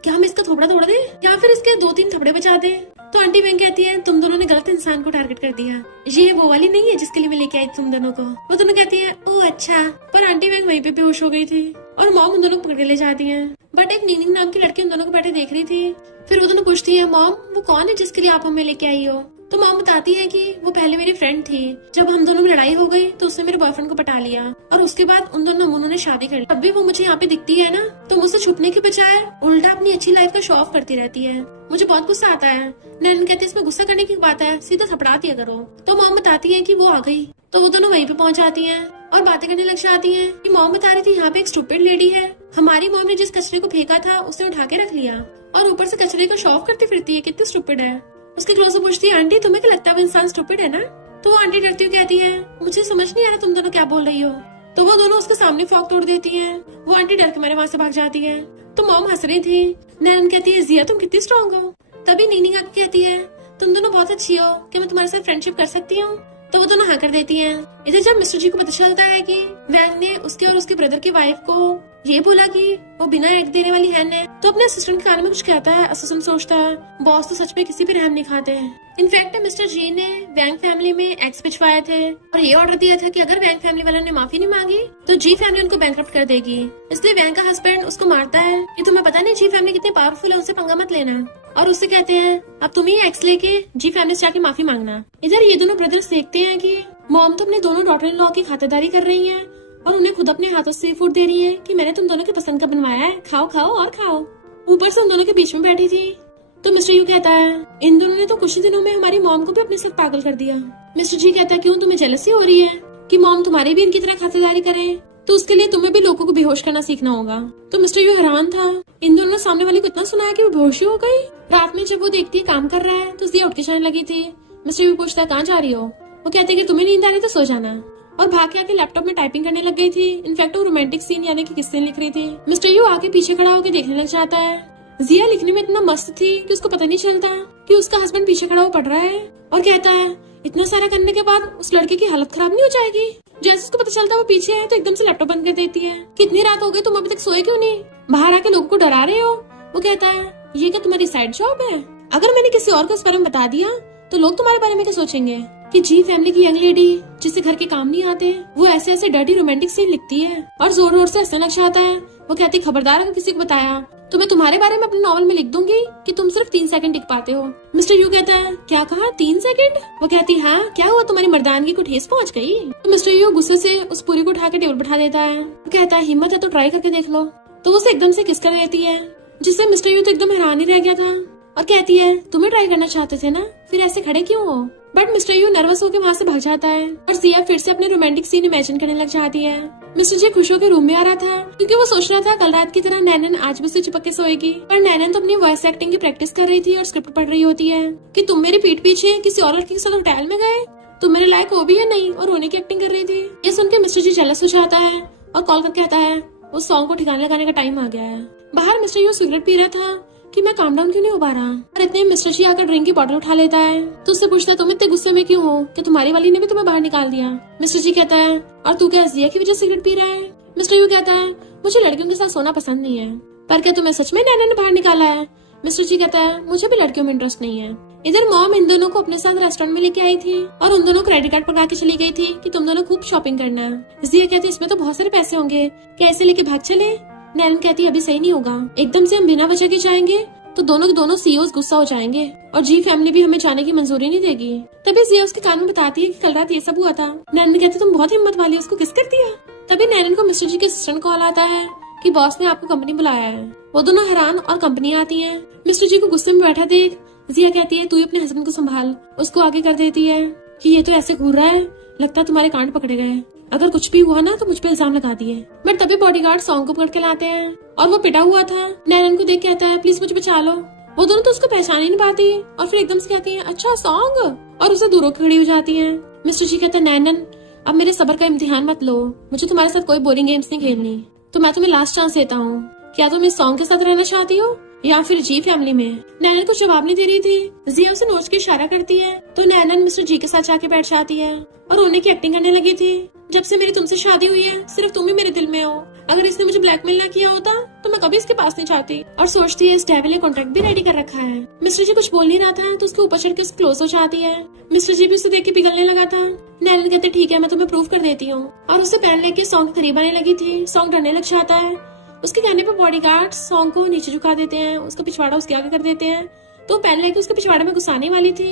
क्या हम इसका थोपड़ा तोड़ दे या फिर इसके 2-3 थपड़े बचा दे। तो आंटी वेंग कहती है तुम दोनों ने गलत इंसान को टारगेट कर दिया, ये वो वाली नहीं है जिसके लिए मैं लेके आई तुम दोनों को। वो दोनों कहती है ओह अच्छा, पर आंटी वेंग वहीं पे बेहोश हो गई थी और मॉम उन दोनों को पकड़ के ले जाती है। बट एक नीनिंग नाम की लड़की उन दोनों को बैठे देख रही थी। फिर वो दोनों पूछती है मॉम वो कौन है जिसके लिए आप हमें लेके आई हो। तो मॉम बताती है कि वो पहले मेरी फ्रेंड थी, जब हम दोनों में लड़ाई हो गई तो उसने मेरे बॉयफ्रेंड को पटा लिया और उसके बाद उन दोनों नमूनों ने शादी कर ली। तब भी वो मुझे यहाँ पे दिखती है ना, तो मुझसे छुपने के बजाय उल्टा अपनी अच्छी लाइफ का शो ऑफ करती रहती है। मुझे बहुत गुस्सा आता है। नैनन कहती है इसमें गुस्सा करने की बात है, सीधा थपड़ा दिया करो। तो मॉम बताती है कि वो आ गई, तो वो दोनों वहीं पे पहुंच जाती हैं और बातें करने लग जाती हैं कि मॉम बता रही थी यहाँ पे एक स्टूपिड लेडी है, हमारी मॉम ने जिस कचरे को फेंका था उसे उठा के रख लिया और ऊपर से कचरे का शो ऑफ करती फिरती है, कितनी स्टूपिड है। उसके क्लोज से पूछती है आंटी तुम्हें क्या लगता है वो इंसान स्टूपिड है ना? तो वो आंटी डरती हुई कहती है मुझे समझ नहीं आ रहा तुम दोनों क्या बोल रही हो। तो वो दोनों उसके सामने फ्रॉक तोड़ देती हैं। वो आंटी डर के मारे वहाँ से भाग जाती है। तो मॉम हंस रही थी। नैनन कहती है जिया तुम कितनी स्ट्रॉन्ग हो। तभी नीनी आके कहती है तुम दोनों बहुत अच्छी हो, क्या मैं तुम्हारे साथ फ्रेंडशिप कर सकती हूँ? तो वो दोनों हाँ कर देती हैं। इधर जब मिस्टर जी को पता चलता है कि वैंग ने उसके और उसके ब्रदर की वाइफ को ये बोला कि वो बिना एग देने वाली हैन है, तो अपने असिस्टेंट के कान में कुछ कहता है। असिस्टेंट सोचता है बॉस तो सच में किसी भी रहम नहीं खाते हैं। इनफैक्ट मिस्टर जी ने वैंग फैमिली में एग्स भिजवाए थे और ये ऑर्डर दिया था कि अगर वैंग फैमिली वालों ने माफी नहीं मांगी तो जी फैमिली उनको बैंकरप्ट कर देगी। इसलिए वैंग का हस्बैंड उसको मारता है कि तुम्हें पता नहीं जी फैमिली कितनी पावरफुल है, उससे पंगा मत लेना। और उससे कहते हैं अब तुम ही एक्स लेके जी फैमिली से जाके माफी मांगना। इधर ये दोनों ब्रदर्स देखते हैं कि मॉम तो अपने दोनों डॉटर इन लॉ की खातिरदारी कर रही है और उन्हें खुद अपने हाथों से फूड दे रही है कि मैंने तुम दोनों के पसंद का बनवाया है, खाओ खाओ और खाओ। ऊपर से उन दोनों के बीच में बैठी थी। तो मिस्टर यू कहता है इन दोनों ने तो कुछ ही दिनों में हमारी मॉम को भी अपने साथ पागल कर दिया। मिस्टर जी कहता है क्यों तुम्हें जेलसी हो रही है कि मॉम तुम्हारी भी इनकी तरह खातिरदारी करे? तो उसके लिए तुम्हें भी लोगों को बेहोश करना सीखना होगा। तो मिस्टर यू हैरान था। इन दोनों ने सामने वाली को इतना सुनाया कि वो बेहोश हो गई। रात में जब वो देखती है काम कर रहा है तो उसकी उठ के जाने लगी थी। मिस्टर यू पूछता है कहाँ जा रही हो? वो कहते हैं कि तुम्हें नींद आ रही तो सो जाना, और भाग के आके लैपटॉप में टाइपिंग करने लग गई थी। इनफैक्ट वो रोमांटिक सीन यानी कि किस्से लिख रही थी। मिस्टर यू आके पीछे खड़ा होकर देखने लग जाता है। जिया लिखने में इतना मस्त थी कि उसको पता नहीं चलता कि उसका हस्बैंड पीछे खड़ा हो पढ़ रहा है और कहता है इतना सारा करने के बाद उस लड़के की हालत खराब नहीं हो जाएगी? जैसे उसको पता चलता है वो पीछे है तो एकदम से लैपटॉप बंद कर देती है। कितनी रात हो गई तुम अभी तक सोए क्यों नहीं? बाहर आके लोगों को डरा रहे हो। वो कहता है ये क्या तुम्हारी साइड जॉब है? अगर मैंने किसी और को इस बारे में बता दिया तो लोग तुम्हारे बारे में क्या सोचेंगे कि जी फैमिली की यंग लेडी जिससे घर के काम नहीं आते वो ऐसे ऐसे डर्टी रोमांटिक सीन लिखती है और जोर जोर से हंसने लग जाता है। वो कहती खबरदार अगर किसी को बताया तो मैं तुम्हारे बारे में अपने नॉवल में लिख दूंगी कि तुम सिर्फ 3 सेकंड टिक पाते हो। मिस्टर यू कहता है क्या कहा 3 सेकंड? वो कहती हाँ क्या हुआ तुम्हारी मर्दानगी को ठेस पहुंच गई? तो मिस्टर यू गुस्से से उस पूरी को उठा के टेबल बैठा देता है। वो कहता है हिम्मत है तो ट्राई करके देख लो। तो वो उसे एकदम से किस कर देती है जिससे मिस्टर यू तो एकदम हैरान ही रह गया था और कहती है तुम्हें ट्राई करना चाहते थे ना, फिर ऐसे खड़े क्यों हो? बट मिस्टर यू नर्वस होकर वहाँ से भाग जाता है और जिया फिर से अपने रोमांटिक सीन इमेजिन करने लग जाती है। मिस्टर जी खुश होकर रूम में आ रहा था क्योंकि वो सोच रहा था कल रात की तरह नैनन आज भी उसे चिपक के सोएगी। पर नैनन तो अपनी वॉइस एक्टिंग की प्रैक्टिस कर रही थी और स्क्रिप्ट पढ़ रही होती है कि तुम मेरे पीठ पीछे किसी और लड़की के साथ होटल में गए, तुम मेरे लायक हो भी या नहीं, और रोने की एक्टिंग कर रही थी। ये सुन के मिस्टर जी जेलस हो जाता है और कॉल करके कहता है उस सॉन्ग को ठिकाने लगाने का टाइम आ गया है। बाहर मिस्टर यू सिगरेट पी रहा था कि मैं काम डाउन क्यों नहीं हो पा रहा। और इतने मिस्टर जी आकर ड्रिंक की बोतल उठा लेता है तो उससे पूछता है तुम इतने गुस्से में क्यों हो कि तुम्हारी वाली ने भी तुम्हें बाहर निकाल दिया? मिस्टर जी कहता है और तू क्या जिया की वजह से सिगरेट पी रहा है? मिस्टर यू कहता है मुझे लड़कियों के साथ सोना पसंद नहीं है। पर क्या तुम्हें सच में नैना ने बाहर निकाला है? मिस्टर जी कहता है मुझे भी लड़कियों में इंटरेस्ट नहीं है। इधर मॉम इन दोनों को अपने साथ रेस्टोरेंट में लेके आई थी और उन दोनों क्रेडिट कार्ड पकड़ा के चली गई थी कि तुम दोनों खूब शॉपिंग करना है। जिया कहती है इसमें तो बहुत सारे पैसे होंगे, क्या ऐसे लेके भाग चले? नैनन कहती है अभी सही नहीं होगा, एकदम से हम बिना वजह के जाएंगे तो दोनों के दोनों सीईओज गुस्सा हो जाएंगे और जी फैमिली भी हमें जाने की मंजूरी नहीं देगी। तभी जिया उसके कान में बताती है कि कल रात ये सब हुआ था। नैनन कहती तुम बहुत हिम्मत वाली, उसको किस कर दिया? तभी नैनन को मिस्टर जी के असिस्टेंट कॉल आता है कि बॉस ने आपको कंपनी बुलाया है। वो दोनों हैरान और कंपनी आती है। मिस्टर जी को गुस्से में बैठा देख जिया कहती है तू अपने हस्बैंड को संभाल। उसको आगे कर देती है कि ये तो ऐसे घूर रहा है, लगता है तुम्हारे कांड पकड़े गए, अगर कुछ भी हुआ ना तो मुझ पे इल्जाम लगा दिए। बट तभी बॉडीगार्ड सॉन्ग को पकड़ के लाते हैं और वो पिटा हुआ था। नैनन को देख कहता है प्लीज मुझे बचा लो। वो दोनों तो उसको पहचान ही नहीं पाती और फिर एकदम से कहती हैं अच्छा सॉन्ग, और उसे दूर होकर खड़ी हो जाती है। मिस्टर जी कहते हैं नैनन अब मेरे सब्र का इम्तिहान मत लो, मुझे तुम्हारे साथ कोई बोरिंग गेम्स नहीं खेलनी, तो मैं तुम्हें लास्ट चांस देता हूँ। क्या तुम इस सॉन्ग के साथ रहना चाहती हो या फिर जी फैमिली में? नैनन को जवाब नहीं दे रही थी। जिया उसे नोच के इशारा करती है तो नैनन मिस्टर जी के साथ जाके बैठ जाती है और रोने की एक्टिंग करने लगी थी। जब से मेरी तुमसे शादी हुई है सिर्फ तुम ही मेरे दिल में हो, अगर इसने मुझे ब्लैकमेल ना किया होता तो मैं कभी इसके पास नहीं जाती। और सोचती है इस डेविल ने कॉन्ट्रैक्ट भी रेडी कर रखा है। मिस्टर जी कुछ बोल नहीं रहा था तो उसके ऊपर चढ़ के क्लोज हो जाती है। मिस्टर जी भी उसे देख के पिघलने लगा था। नैनन कहते ठीक है मैं तुम्हें प्रूव कर देती हूँ, और उसे पेन लेके सॉन्ग के करीब आने लगी थी। सॉन्ग डरने लग जाता है। उसके कहने पर बॉडीगार्ड सॉन्ग को नीचे झुका देते हैं, उसका पिछवाड़ा उसके आगे कर देते हैं। तो पेन लेके उसके पिछवाड़े में घुसाने वाली थी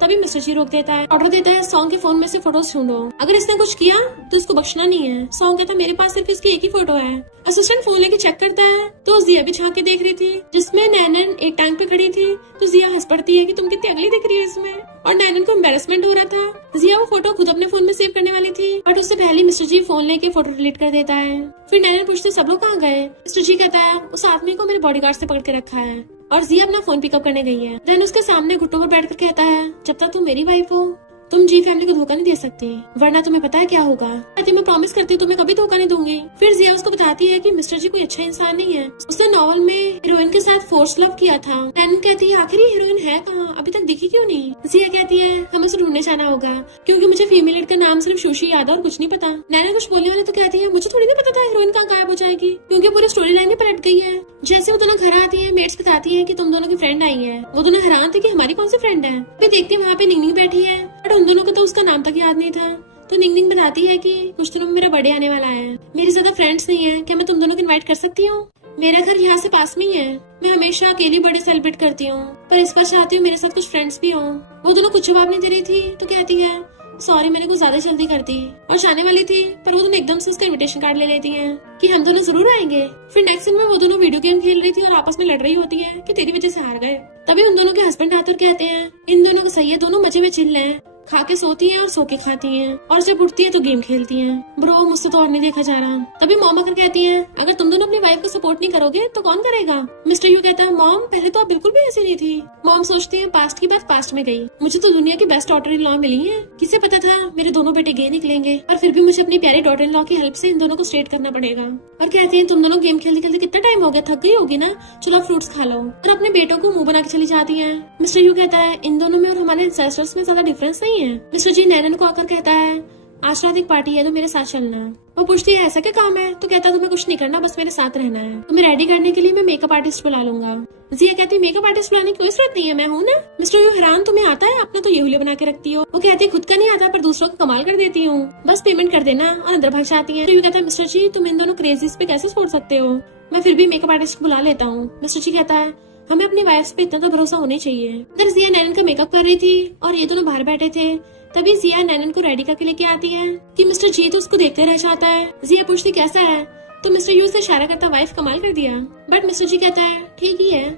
तभी मिस्टर जी रोक देता है, ऑर्डर देता है सॉन्ग के फोन में से फोटोज ढूंढो, अगर इसने कुछ किया तो इसको बख्शना नहीं है। सॉन्ग कहता है मेरे पास सिर्फ इसकी एक ही फोटो है। असिस्टेंट फोन लेके चेक करता है तो जिया भी झांक के देख रही थी, जिसमें नैनन एक टैंक पे खड़ी थी। तो जिया हंस पड़ती है कि तुम कितनी अगली दिख रही है इसमें, और नैनन को एम्बेरसमेंट हो रहा था। जिया वो फोटो खुद अपने फोन में सेव करने वाली थी, बट उससे पहले मिस्टर जी फोन लेके फोटो डिलीट कर देता है। फिर नैनन पूछती सब लोग कहाँ गए। मिस्टर जी कहता है उस आदमी को मेरे बॉडीगार्ड से पकड़ के रखा है, और जिया अपना फोन पिकअप करने गई है। देन उसके सामने घुटनों पर बैठकर कहता है जब तक तुम मेरी वाइफ हो तुम जी फैमिली को धोखा नहीं दे सकती, वरना तुम्हें पता है क्या होगा। मैं प्रॉमिस करती हूँ तुम्हें कभी धोखा नहीं दूंगी। फिर जिया उसको बताती है कि मिस्टर जी कोई अच्छा इंसान नहीं है, उसने नॉवल में हीरोइन के साथ फोर्स लव किया था। नैनन कहती है आखिर हीरोइन है कहाँ, अभी तक दिखी क्यों नहीं। जिया कहती है हमें उसे ढूंढने जाना होगा, क्योंकि मुझे फीमेल लीड का नाम सिर्फ सुशी याद है और कुछ नहीं पता। नैनन कुछ बोलने वाली तो कहती है मुझे थोड़ी नहीं पता था हीरोइन कहाँ गायब हो जाएगी, क्योंकि पूरी स्टोरी लाइन में पलट गई है। जैसे वो दोनों घर आती है, मेट्स बताती है कि तुम दोनों की फ्रेंड आई है। वो दोनों हैरान थे कि हमारी कौन सी फ्रेंड है। फिर देखते वहाँ पे निंगनिंग बैठी है, बट उन दोनों को तो उसका नाम तक याद नहीं था। तो निंगनिंग बताती है कि कुछ दिनों में मेरा बर्थडे आने वाला है, मेरी ज्यादा फ्रेंड्स नहीं है, क्या मैं तुम दोनों को इनवाइट कर सकती हूँ। मेरा घर यहाँ से पास में ही है, मैं हमेशा अकेली बर्थडे सेलिब्रेट करती हूँ, पर इस बार चाहती हूँ मेरे साथ कुछ फ्रेंड्स भी हों। वो दोनों कुछ जवाब नहीं दे रही थी तो कहती है सॉरी मैंने कुछ ज्यादा जल्दी कर दी, और जाने वाली थी, पर वो दोनों एकदम से उसका इनविटेशन कार्ड ले लेती हैं कि हम दोनों जरूर आएंगे। फिर नेक्स्ट सीन में वो दोनों वीडियो गेम खेल रही थी और आपस में लड़ रही होती है कि तेरी वजह से हार गए। तभी उन दोनों के हस्बैंड आते और कहते हैं इन दोनों को सही है, दोनों मजे में चिल्ले हैं, खा के सोती हैं और सो के खाती हैं, और जब उठती है तो गेम खेलती हैं। ब्रो मुझसे तो और नहीं देखा जा रहा। तभी मॉम आकर कहती है अगर तुम दोनों अपनी वाइफ को सपोर्ट नहीं करोगे तो कौन करेगा। मिस्टर यू कहता है मॉम पहले तो आप बिल्कुल भी ऐसी नहीं थी। मॉम सोचती है पास्ट की बात पास्ट में गई, मुझे तो दुनिया की बेस्ट डॉटर इन लॉ मिली है, किसे पता था मेरे दोनों बेटे गे निकलेंगे, और फिर भी मुझे अपनी प्यारी डॉटर इन लॉ की हेल्प से इन दोनों को स्ट्रेट करना पड़ेगा। और कहती है तुम दोनों गेम खेलते खेलते कितना टाइम हो गया, थक गई होगी ना, चलो फ्रूट्स खा लो, और अपने बेटों को मुंह बना के चली जाती है। मिस्टर यू कहता है इन दोनों में और हमारे एंसेस्टर्स में ज्यादा डिफरेंस नहीं है। मिस्टर जी नैनन को आकर कहता है आज रात एक पार्टी है तो मेरे साथ चलना है। वो पूछती है ऐसा क्या काम है, तो कहता है तुम्हें कुछ नहीं करना, बस मेरे साथ रहना है, तुम्हें रेडी करने के लिए मैं मेकअप आर्टिस्ट बुला लूंगा। जिया कहती है मेकअप आर्टिस्ट बुलाने की कोई जरूरत नहीं है, मैं हूँ ना। मिस्टर यू हैरान तुम्हें आता है, अपना तो ये हुलिया बना के रखती हो। वो कहती है खुद का नहीं आता पर दूसरों को कमाल कर देती हूँ, बस पेमेंट कर देना, और अंदर भाग जाती है। तो यू कहता है मिस्टर जी तुम इन दोनों क्रेजीज पे कैसे छोड़ सकते हो, मैं फिर भी मेकअप आर्टिस्ट बुला लेता हूँ। मिस्टर जी कहता है हमें अपनी वाइफ पे इतना तो भरोसा होना चाहिए। इधर जिया नैनन का मेकअप कर रही थी और ये दोनों बाहर बैठे थे। तभी जिया नैनन को रेडी करके लेके आती है कि मिस्टर जी तो उसको देखते रह जाता है। जिया पूछती कैसा है, तो मिस्टर यू से इशारा करता वाइफ कमाल कर दिया, बट मिस्टर जी कहता है ठीक ही है।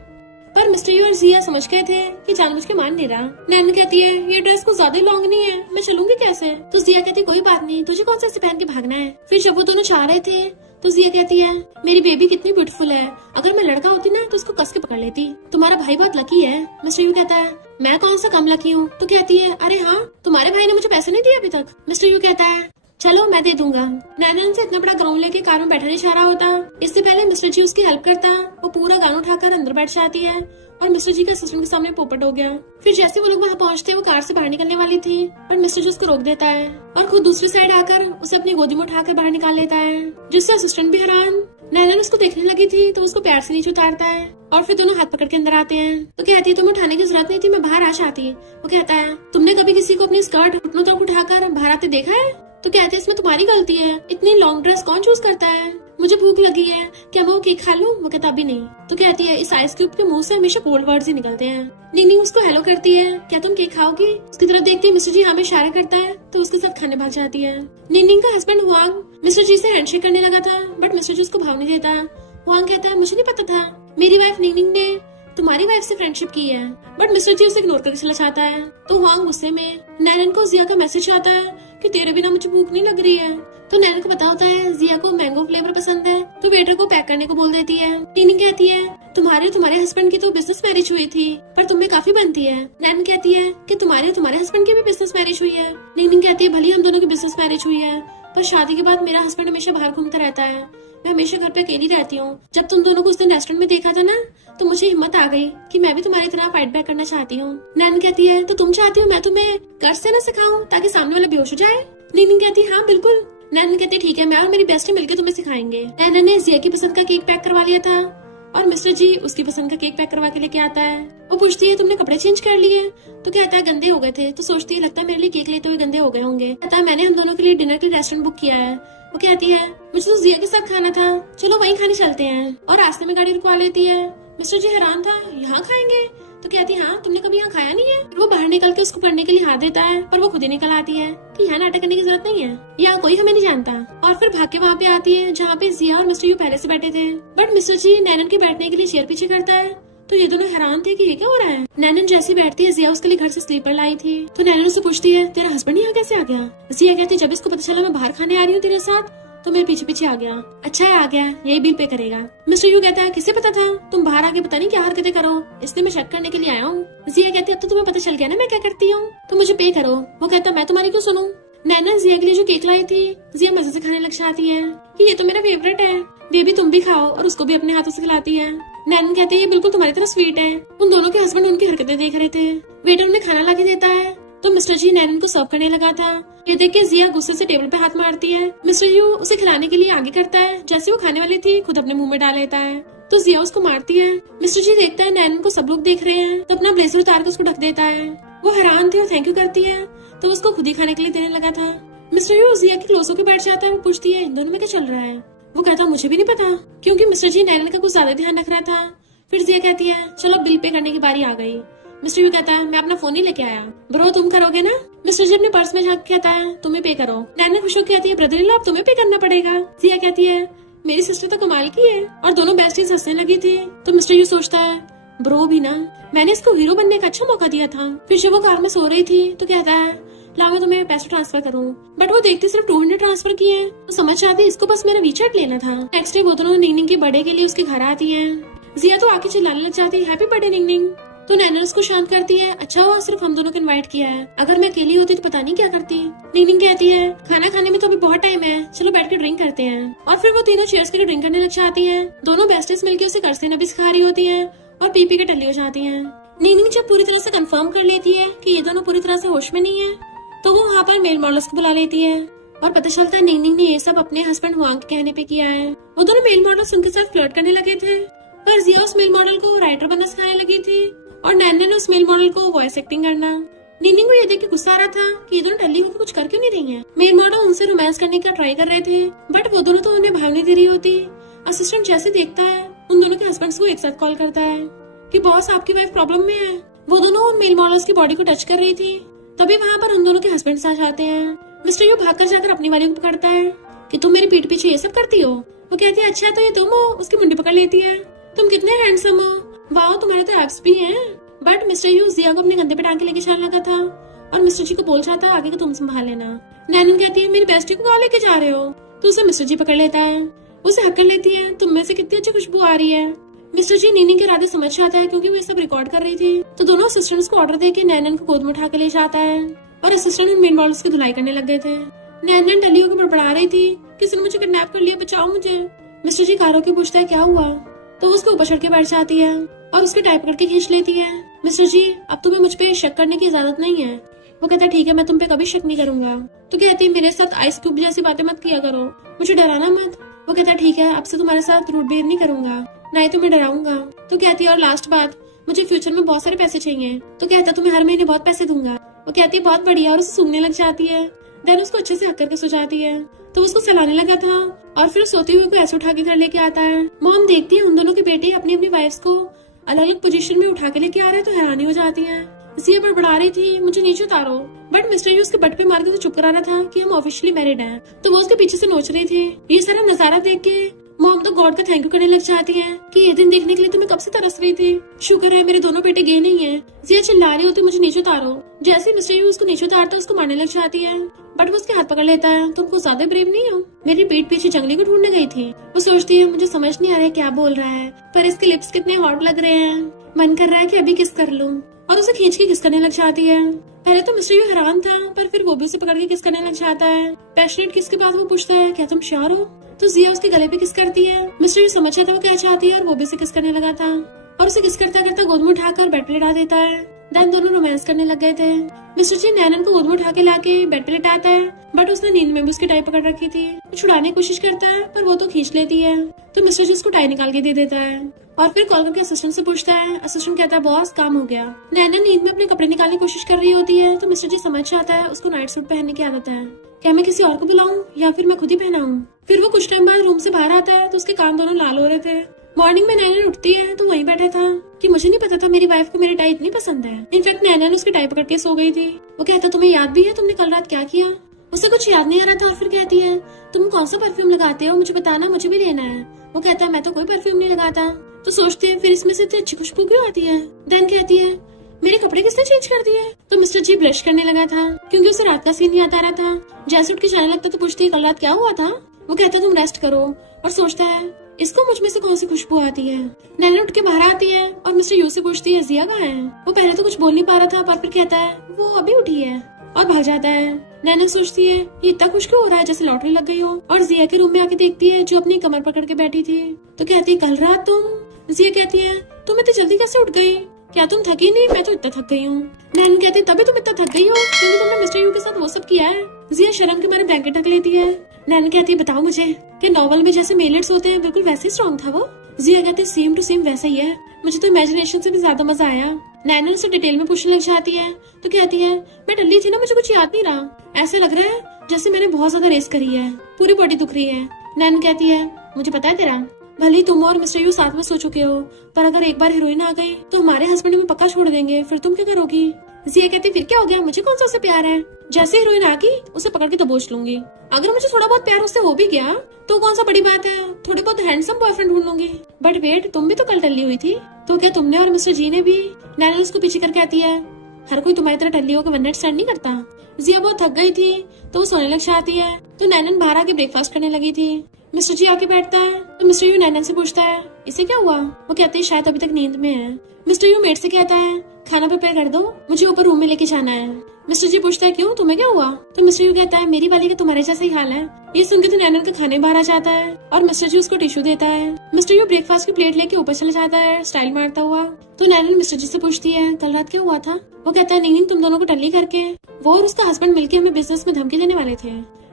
पर मिस्टर यू और जिया समझ गए थे कि जानबूझ के मान नहीं रहा। नैनन कहती है ये ड्रेस कुछ ज्यादा लॉन्ग नहीं है, मैं चलूंगी कैसे। तो जिया कहती कोई बात नहीं, तुझे कौन सा ऐसे पहन के भागना है। फिर जब वो दोनों चाह रहे थे तो जिया कहती है मेरी बेबी कितनी ब्यूटीफुल है, अगर मैं लड़का होती ना तो उसको कस के पकड़ लेती, तुम्हारा भाई बहुत लकी है। मिस्टर यू कहता है मैं कौन सा कम लकी हूँ। तो कहती है अरे हाँ तुम्हारे भाई ने मुझे पैसे नहीं दिए अभी तक। मिस्टर यू कहता है चलो मैं दे दूंगा। नैनन से इतना बड़ा गाउन लेके कार में बैठा नहीं चाह रहा होता, इससे पहले मिस्टर जी उसकी हेल्प करता, वो पूरा गाउन उठाकर अंदर बैठ जाती है, और मिस्टर जी का असिस्टेंट के सामने पोपट हो गया। फिर जैसे वो लोग वहाँ पहुँचते वो कार से बाहर निकलने वाली थी, पर मिस्टर जी उसको रोक देता है और खुद दूसरी साइड आकर उसे अपनी गोदी में उठाकर बाहर निकाल लेता है, जिससे असिस्टेंट भी हैरान। नैनन उसको देखने लगी थी तो उसको प्यार से नीचे उतारता है, और फिर दोनों हाथ पकड़ के अंदर आते हैं। तो कहती है तुम्हें उठाने की जरूरत नहीं थी, मैं बाहर आ जाती। वो कहता है तुमने कभी किसी को अपनी स्कर्ट घुटनों तक उठाकर बाहर आते देखा है। तो कहते हैं इसमें तुम्हारी गलती है, इतनी लॉन्ग ड्रेस कौन चूज करता है, मुझे भूख लगी है, क्या मैं वो केक खा लूं। वो कहता अभी नहीं। तो कहती है इस आइस क्यूब के मुंह से हमेशा कोल्ड वर्ड्स ही निकलते हैं। निंगनिंग उसको हेलो करती है, क्या तुम केक खाओगी। उसकी तरफ देखती है मिस्टर जी हमें इशारा करता है तो उसके साथ खाने भाग जाती है। निंगनिंग का हस्बैंड हुआंग मिस्टर जी से हैंडशेक करने लगा था, बट मिस्टर जी उसको भाव नहीं देता। हुआंग कहता है मुझे नहीं पता था मेरी वाइफ निंगनिंग ने तुम्हारी वाइफ से फ्रेंडशिप की है, बट मिस्टर जी उसे इग्नोर करके चला जाता है। तो हुआंग गुस्से में नैनन को जिया का मैसेज आता है कि तेरे बिना मुझे भूख नहीं लग रही है। तो नैनन को पता होता है जिया को मैंगो फ्लेवर पसंद है, तो वेटर को पैक करने को बोल देती है। निंगनिंग कहती है तुम्हारे हस्बैंड की तो बिजनेस मैरिज हुई थी, पर तुम्हें काफी बनती है। नैनन कहती है कि तुम्हारे हस्बैंड की भी बिजनेस मैरिज हुई है। निंगनिंग कहती है भले हम दोनों की बिजनेस मैरिज हुई है, पर शादी के बाद मेरा हस्बैंड हमेशा बाहर घूमता रहता है, मैं हमेशा घर पे अकेली रहती हूँ। जब तुम दोनों को उस दिन रेस्टोरेंट में देखा था ना, तो मुझे हिम्मत आ गई कि मैं भी तुम्हारी तरह फाइट बैक करना चाहती हूँ। नैनन कहती है तो तुम चाहती हो मैं तुम्हें कर्ज से न सिखाऊं ताकि सामने वाला बेहोश हो जाए। निंगनिंग कहती है हाँ बिल्कुल। नैनन कहती है ठीक है, मैं और मेरी बेस्टी मिलकर तुम्हें सिखाएंगे। नैनन ने जिया की पसंद का केक पैक करवा लिया था, और मिस्टर जी उसकी पसंद का केक पैक करवा के लेके आता है। वो पूछती है तुमने कपड़े चेंज कर लिए। तो कहता है गंदे हो गए थे। तो सोचती है लगता है मेरे लिए केक लेते हुए गंदे हो गए होंगे। कहता है मैंने हम दोनों के लिए डिनर के लिए रेस्टोरेंट बुक किया है। वो कहती है मुझे तो जिया के साथ खाना था, चलो वहीं खाने चलते हैं, और रास्ते में गाड़ी रुकवा लेती है। मिस्टर जी हैरान था यहाँ खाएंगे। तो तो कहती है हाँ तुमने कभी यहाँ खाया नहीं है। वो बाहर निकल के उसको पढ़ने के लिए हाथ देता है पर वो खुद ही निकल आती है कि यहाँ नाटक करने की जरूरत नहीं है, यहाँ कोई हमें नहीं जानता। और फिर भाग के वहाँ पे आती है जहाँ पे जिया और मिस्टर यू पहले से बैठे थे। बट मिस्टर जी नैनन के बैठने के लिए चेयर पीछे करता है तो ये दोनों हैरान थे कि ये क्या हो रहा है। नैनन जैसी बैठती है जिया उसके लिए घर से स्लीपर लाई थी तो नैनन उससे पूछती है तेरा हस्बैंड यहाँ कैसे आ गया। जिया कहती है जब इसको पता चला मैं बाहर खाने आ रही हूँ तेरे साथ तो मेरे पीछे पीछे आ गया। अच्छा है आ गया, यही बिल पे करेगा। मिस्टर यू कहता है किसे पता था तुम बाहर आके पता नहीं क्या हरकतें करो, इसलिए मैं चेक करने के लिए आया हूँ। जिया कहती है अब तो तुम्हें पता चल गया ना मैं क्या करती हूँ तो मुझे पे करो। वो कहता मैं तुम्हारी क्यों सुनूं। नैनन जिया के लिए जो केक लाई थी जिया मजे से खाने लग जाती है कि ये तो मेरा फेवरेट है, बेबी तुम भी खाओ, और उसको भी अपने हाथों से खिलाती है। नैनन कहती है ये बिल्कुल तुम्हारी तरह स्वीट है। उन दोनों के हस्बैंड उनकी हरकतें देख रहे थे। वेटर उन्हें खाना ला के देता है तो मिस्टर जी नैनन को सर्व करने लगा था। ये देख के जिया गुस्से से टेबल पे हाथ मारती है। मिस्टर यू उसे खिलाने के लिए आगे करता है, जैसे वो खाने वाली थी खुद अपने मुंह में डाल लेता है तो जिया उसको मारती है। मिस्टर जी देखता है नैनन को सब लोग देख रहे हैं तो अपना ब्लेजर उतार कर उसको ढक देता है। वो हैरान थी और थैंक यू करती है तो उसको खुद ही खाने के लिए देने लगा था। मिस्टर यू जिया के क्लोज होकर बैठ जाता है और पूछती है इन दोनों में क्या चल रहा है। वो कहता मुझे भी नहीं पता, क्योंकि मिस्टर जी नैनन का कुछ ज्यादा ध्यान रख रहा था। फिर जिया कहती है चलो बिल पे करने की बारी आ गई। मिस्टर यू कहता है मैं अपना फोन ही लेके आया। ब्रो तुम करोगे ना। मिस्टर जी अपने पर्स में झांक कहता है तुम्हें पे करो। नैनन खुश होकर कहती है ब्रदर इन लॉ अब तुम्हें पे करना पड़ेगा। जिया कहती है मेरी सिस्टर तो कमाल की है, और दोनों बेस्टीज हंसने लगी थी। तो मिस्टर यू सोचता है ब्रो भी ना, मैंने इसको हीरो बनने का अच्छा मौका दिया था। फिर जब वो कार में सो रही थी तो कहता है ला मैं तुम्हें पैसे ट्रांसफर करूं, बट वो देखते सिर्फ 200 ट्रांसफर किए हैं तो समझ आती इसको बस मेरा वीचैट लेना था। नेक्स्ट डे वो दोनों निंगनिंग के बर्थडे के लिए उसके घर आती है। जिया तो आके चिल्लाने लग जाती है हैप्पी बर्थडे निंगनिंग। तो नैनन उसको शांत करती है अच्छा हुआ सिर्फ हम दोनों को इनवाइट किया है, अगर मैं अकेली होती तो पता नहीं क्या करती। निंगनिंग कहती है खाना खाने में तो अभी बहुत टाइम है, चलो बैठ के ड्रिंक करते हैं। और फिर वो तीनों चेयर्स करके ड्रिंक करने लग जाती हैं। दोनों बेस्टेस मिलकर उसे कर्ज देना भी सिखा रही होती है और पी के टल्ली हो जाती है। निंगनिंग जब पूरी तरह से कंफर्म कर लेती है कि ये दोनों पूरी तरह से होश में नहीं है तो वो वहाँ पर मेल मॉडल्स को बुला लेती है और पता चलता है निंगनिंग ने ये सब अपने हस्बैंड वांग के कहने पे किया है। वो दोनों मेल मॉडल्स उनके साथ फ्लर्ट करने लगे थे पर जिया उस मेल मॉडल को राइटर बनना सिखाने लगी थी और नैनन ने उस मेल मॉडल को वॉइस एक्टिंग करना। निंगनिंग को ये देख के गुस्सा आ रहा था कि ये दोनों टल्ली होकर कुछ कर क्यों नहीं रही हैं। मेल मॉडल उनसे रोमांस करने का ट्राई कर रहे थे बट वो दोनों तो उन्हें भाव नहीं दे रही होती। असिस्टेंट जैसे देखता है उन दोनों के हस्बैंड्स को एक साथ कॉल करता है कि बॉस आपकी वाइफ प्रॉब्लम में है। वो दोनों उन मेल मॉडल्स की बॉडी को टच कर रही थी तभी वहाँ पर उन दोनों के हस्बैंड्स आ जाते हैं। मिस्टर यू भागकर जाकर अपनी वाली को पकड़ता है कि तुम मेरी पीठ पीछे ये सब करती हो। वो कहती है अच्छा तो ये तुम हो। उसकी मुंडी पकड़ लेती है तुम कितने हैंडसम हो, वाह तुम्हारे तो एब्स भी हैं। बट मिस्टर यू जिया को अपने कंधे पे टांग के लेके चलने लगा था और मिस्टर जी को बोल जाता है आगे को तुम संभाल लेना। नैनन कहती है मेरी बेस्टी को कहाँ लेके जा रहे हो तो उसे मिस्टर जी पकड़ लेता है, उसे हक कर लेती है तुम में से कितनी अच्छी खुशबू आ रही है। मिस्टर जी निंगनिंग के इरादे समझ जाता है क्योंकि वो ये सब रिकॉर्ड कर रही थी। तो दोनों असिस्टेंट्स को ऑर्डर देके नैनन को गोद में उठा के ले जाता है और असिस्टेंट उन मेन मॉडल्स की धुलाई करने लग गए थे। नैनन टली होकर बड़बड़ा रही थी किसी ने मुझे किडनैप कर लिया, बचाओ मुझे। मिस्टर जी कार होकर पूछता है क्या हुआ तो उसके ऊपर चढ़ के बैठ जाती है और उसके टाइप करके खींच लेती है। मिस्टर जी अब तुम्हें मुझ पे शक करने की इजाजत नहीं है। वो कहता है ठीक है मैं तुम पे कभी शक नहीं करूंगा। तो कहती है मेरे साथ आइस क्यूब जैसी बातें मत किया करो, मुझे डराना मत। वो कहता है ठीक है अब से तुम्हारे साथ रूट बिहेव नहीं करूंगा, ना ही तुम्हें डराऊंगा। तो कहती है और लास्ट बात मुझे फ्यूचर में बहुत सारे पैसे चाहिए। तो कहता है तुम्हें हर महीने बहुत पैसे दूंगा। वो कहती है बहुत बढ़िया और उसे सूंघने लग जाती है। देन उसको अच्छे से हक करके सो जाती है तो उसको सहलाने लगा था और फिर सोते हुए को ऐसे उठा के घर लेके आता है। मॉम देखती है उन दोनों के बेटे अपनी अपनी वाइफ्स को अलग अलग पोजीशन में उठा के लेके आ रहे हैं तो हैरानी हो जाती है। जिया बड़बड़ा रही थी मुझे नीचे उतारो बट मिस्टर यू उसके बट पे मार के चुप कराना था कि हम ऑफिशियली मैरिड हैं। तो वो उसके पीछे से नोच रही थी। ये सारा नजारा देख के मॉम तो गॉड का थैंक यू करने लग जाती है कि ये दिन देखने के लिए तो मैं कब से तरस रही थी, शुक्र है मेरे दोनों बेटे गे नहीं है। जिया चिल्ला रही होती मुझे नीचे उतारो। जैसे मिस्टर यू उसको नीचे उतारता है उसको मारने लग जाती है बट वो उसके हाथ पकड़ लेता है तुम कुछ ज्यादा ब्रेव नहीं हो, मेरी पीठ पीछे जंगली को ढूंढने गई थी। वो सोचती है मुझे समझ नहीं आ रहा है क्या बोल रहा है पर इसके लिप्स कितने हॉट लग रहे हैं, मन कर रहा है कि अभी किस कर लूं। और उसे खींच के किस करने लग जाती है। पहले तो मिस्टर यू हैरान था पर फिर वो भी उसे पकड़ के किस करने लग जाता है। पैशनेट किस के बाद वो पूछता है क्या तुम श्योर हो। तो जिया उसके गले पे किस करती है। मिस्टर यू समझ जाता है वो क्या चाहती है और वो भी उसे किस करने लगा था और उसे किस करता करता गोद में उठाकर बेड पे लिटा देता है। देन दोनों रोमांस करने लग गए थे। मिस्टर जी नैनन को गोद में उठा के लाके बेड पे लिटाता है बट उसने नींद में भी उसकी टाई पकड़ रखी थी। वो छुड़ाने की कोशिश करता है पर वो तो खींच लेती है तो मिस्टर जी उसको टाई निकाल के दे देता है और फिर कॉल करके असिस्टेंट से पूछता है। असिस्टेंट कहता है बॉस काम हो गया। नैनन नींद में अपने कपड़े निकालने की कोशिश कर रही होती है तो मिस्टर जी समझ जाता है उसको नाइट सूट पहनने की आदत है, क्या मैं किसी और को बुलाऊं या फिर मैं खुद ही पहनाऊं। फिर वो कुछ टाइम बाद रूम से बाहर आता है तो उसके कान दोनों लाल हो रहे थे। मॉर्निंग में नैनन उठती है तो वहीं बैठा था कि मुझे नहीं पता था मेरी वाइफ को मेरी टाई इतनी पसंद है। इनफैक्ट नैनन उसकी टाई पकड़ के सो गई थी। वो कहता तुम्हें याद भी है तुमने कल रात क्या किया? उसे कुछ याद नहीं आ रहा था और फिर कहती है तुम कौन सा परफ्यूम लगाते हो, मुझे बताना, मुझे भी लेना है। वो कहता है मैं तो कोई परफ्यूम नहीं लगाता। तो सोचते हैं फिर इसमें से इतनी अच्छी खुशबू क्यों आती है? देन कहती है मेरे कपड़े किसने चेंज कर दिए? तो मिस्टर जी ब्लश करने लगा था क्योंकि उसे रात का सीन याद आ रहा था। जैसे उठ के जाने लगता तो पूछती है कल रात क्या हुआ था? वो कहता तुम रेस्ट करो और सोचता है इसको मुझ में से कौन सी खुशबू आती है। नैनन उठ के बाहर आती है और मिस्टर यू से पूछती है जिया कहाँ है? वो पहले तो कुछ बोल नहीं पा रहा था पर फिर कहता है वो अभी उठी है और भाग जाता है। नैनन सोचती है ये इतना खुश क्यों हो रहा है जैसे लॉटरी लग गई हो, और जिया के रूम में आके देखती है जो अपनी कमर पकड़ के बैठी थी। तो कहती है कल रात तुम? जिया कहती है तुम इतनी जल्दी कैसे उठ गई? क्या तुम थकी नहीं? मैं तो इतना थक गई हूँ। नैनन कहती तभी तुम इतना थक गई हो क्योंकि तुमने मिस्टर यू के साथ वो सब किया है। जिया शर्म के मारे ब्लैंकेट ढक लेती है। नैनन कहती है बताओ मुझे कि नॉवल में जैसे मेलेट्स होते हैं बिल्कुल वैसे ही स्ट्रॉन्ग था वो? जिया कहती है सेम टू सेम वैसा ही है, मुझे तो इमेजिनेशन से भी ज्यादा मजा आया। नैनन से डिटेल में पूछने लग जाती है तो कहती है मैं डल्ली थी ना, मुझे कुछ याद नहीं रहा। ऐसा लग रहा है जैसे मैंने बहुत ज्यादा रेस करी है, पूरी बॉडी दुख रही है। नैनन कहती है मुझे पता है तेरा, भले तुम और मिस्टर यू साथ में सो चुके हो पर अगर एक बार हीरोइन आ गई तो हमारे हस्बैंड हमें पक्का छोड़ देंगे, फिर तुम क्या करोगी? जिया कहती फिर क्या हो गया, मुझे कौन सा उससे प्यार है? जैसे हीरोइन आ गई उसे पकड़ के दबोच लूंगी। अगर मुझे थोड़ा बहुत प्यार उससे हो भी गया तो कौन सा बड़ी बात है, थोड़े बहुत हैंडसम बॉयफ्रेंड ढूंढ लूंगी। बट वेट, तुम भी तो कल टल्ली हुई थी, तो क्या तुमने और मिस्टर जी ने भी? नैनन उसको पीछे करके आती है हर कोई तुम्हारी तरह टल्ली होकर वन नाइट स्टैंड नहीं करता। जिया बहुत थक गई थी तो वो सोने लग जाती है। तो नैनन बाहर आके ब्रेकफास्ट करने लगी थी। मिस्टर जी आके बैठता है तो मिस्टर यू नैनन से पूछता है इसे क्या हुआ? वो कहती है शायद अभी तक नींद में है। मिस्टर यू मेड से कहता है खाना प्रिपेयर कर दो, मुझे ऊपर रूम में लेके जाना है। मिस्टर जी पूछता है क्यों, तुम्हें क्या हुआ? तो मिस्टर यू कहता है मेरी वाली का तुम्हारे जैसा ही हाल है। ये सुनकर तो नैनन का खाने बाहर आ जाता है और मिस्टर जी उसको टिश्यू देता है। मिस्टर यू ब्रेकफास्ट की प्लेट लेके ऊपर चला जाता है स्टाइल मारता हुआ। तो नैनन मिस्टर जी से पूछती है कल रात क्या हुआ था? वो कहता है नहीं तुम दोनों को टल्ली करके वो और उसका हस्बैंड मिलके हमें बिजनेस में धमकी देने वाले थे।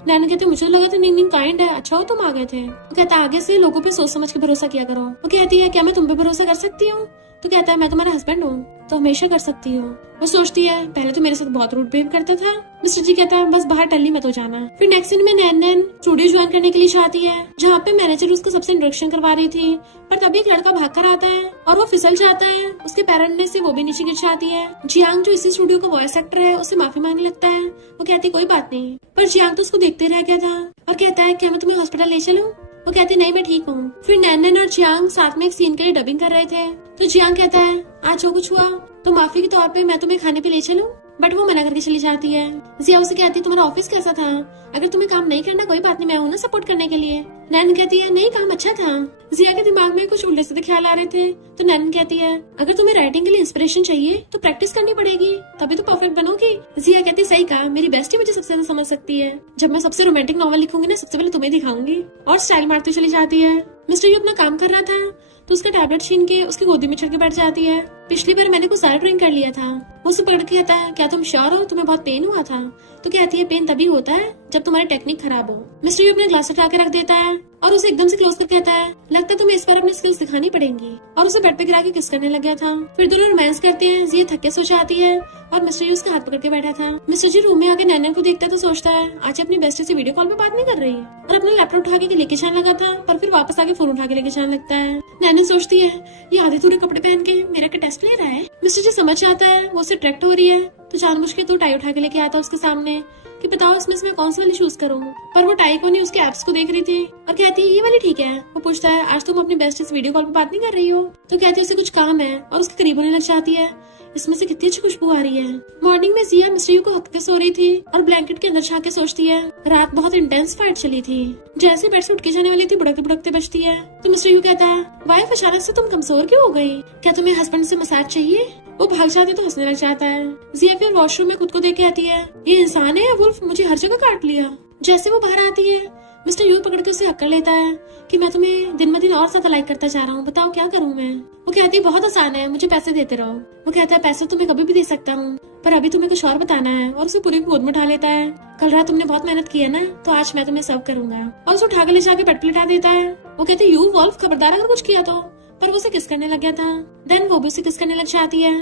नैनन कहते मुझे लगा था नहीं काइंड है, अच्छा हो तुम आ गए थे। वो कहता आगे से लोगों पे सोच समझ के भरोसा किया करो। वो कहती है क्या मैं तुम पे भरोसा कर सकती हूँ? तो कहता है मैं तुम्हारा हस्बैंड हूँ तो हमेशा कर सकती हो। वो सोचती है पहले तो मेरे साथ बहुत रूड बिहेव करता था। मिस्टर जी कहता है बस बाहर टल्ली मत हो जाना। फिर नेक्स्ट सीन में नैनन स्टूडियो ज्वाइन करने के लिए चाहती है जहाँ पे मैनेजर उसको सबसे इंट्रोडक्शन करवा रही थी, पर तभी एक लड़का भाग कर आता है और वो फिसल जाता है। उसके पैरेंट से वो भी नीचे गिर जाती है। जियांग जो इसी स्टूडियो का वॉइस एक्टर है उससे माफी मांगने लगता है। वो कहती कोई बात नहीं, पर जियांग तो उसको देखते रह गया था और कहता है क्या मैं तुम्हें हॉस्पिटल ले चलूं? वो कहती नहीं मैं ठीक हूँ। फिर नैनन और जियांग साथ में एक सीन के लिए डबिंग कर रहे थे। तो जियांग कहता है आज जो कुछ हुआ तो माफी के तौर पे मैं तुम्हें खाने पे ले चलूं, बट वो मना करके चली जाती है। जिया उसे कहती है तुम्हारा ऑफिस कैसा था? अगर तुम्हें काम नहीं करना कोई बात नहीं, मैं हूं ना सपोर्ट करने के लिए। नैनन कहती है नहीं काम अच्छा था। जिया के दिमाग में कुछ उल्टे सीधे ख्याल आ रहे थे। तो नैनन कहती है अगर तुम्हें राइटिंग के लिए इंस्पिरेशन चाहिए तो प्रैक्टिस करनी पड़ेगी, तभी तो परफेक्ट बनोगी। जिया कहती सही कहा, मेरी बेस्टी मुझे सबसे ज्यादा समझ सकती है। जब मैं सबसे रोमांटिक नॉवल लिखूंगी ना सबसे पहले तुम्हें दिखाऊंगी। और स्टाइल मारती चली जाती है। मिस्टर यू अपना काम कर रहा था तो उसका टैबलेट छीन के उसकी गोदी में चढ़ के बैठ जाती है। पिछली बार मैंने कुछ सारा ड्रिंक कर लिया था। वो उसे पकड़ के कहता है क्या तुम श्योर हो तुम्हें बहुत पेन हुआ था? तो कहती है पेन तभी होता है जब तुम्हारी टेक्निक खराब हो। मिस्टर यू अपने ग्लास उठा के रख देता है और उसे एकदम से क्लोज कर कहता है लगता है तुम्हें इस बार अपनी स्किल्स दिखानी पड़ेंगी, और उसे बेड पे गिरा के किस करने लग गया था। फिर दोनों रोमांस करते हैं। जिया थक के सो जाती है और मिस्टर यू उसका हाथ पकड़ के बैठा था। मिस्टर जी रूम में आके नैनन को देखता है तो सोचता है आज अपनी बेस्टी से वीडियो कॉल पे बात नहीं कर रही, और अपना लैपटॉप उठा के लेके जाने लगा था पर फिर वापस आके फोन उठा के लेके जाने लगता है। नैनन सोचती है ये आधे पूरे कपड़े पहन के मेरा का टेस्ट ले रहा है। मिस्टर जी समझ आता है वो उससे अट्रैक्ट हो रही है तो जानबूझ के तो टाई उठा के लेके आता है उसके सामने कि बताओ इसमें से मैं कौन सी वाली चूज करूँ। पर वो टाई को नहीं उसके एप्स को देख रही थी और कहती है ये वाली ठीक है। वो पूछता है आज तुम अपनी बेस्ट वीडियो कॉल पे बात नहीं कर रही हो? तो कहती है उसे कुछ काम है और उसके करीब होने लग जाती है। इसमें से कितनी अच्छी खुशबू आ रही है। मॉर्निंग में जिया मिस्टर यू को हक के सो रही थी और ब्लैंकेट के अंदर छा के सोचती है रात बहुत इंटेंस फाइट चली थी। जैसे बेड से उठ के जाने वाली थी बुड़कते बुड़कते बचती है। तो मिस्टर यू कहता है वाइफ अचानक से तुम कमजोर क्यों हो गई, क्या तुम्हें हस्बैंड से मसाज चाहिए? वो भाग जाती तो हंसने लग जाता है। जिया फिर वॉशरूम में खुद को देख के आती है ये इंसान है या वुल्फ, मुझे हर जगह काट लिया। जैसे वो बाहर आती है मिस्टर यू पकड़ के उसे हक कर लेता है कि मैं तुम्हें दिन ब दिन और ज्यादा लाइक करता जा रहा हूँ, बताओ क्या करूँ मैं? वो कहती है बहुत आसान है, मुझे पैसे देते रहो। वो कहता है पैसे तुम्हें कभी भी दे सकता हूँ पर अभी तुम्हें कुछ और बताना है, और उसे पूरी गोद में उठा लेता है। कल रात तुमने बहुत मेहनत की है ना तो आज मैं तुम्हें सर्व करूंगा, और उसे उठा के ले जाके बेड पे लिटा देता है। वो कहते यू वॉल्फ खबरदार अगर कुछ किया तो, पर वो उसे किस करने लग गया था। देन वो भी उसे किस करने लग जाती है।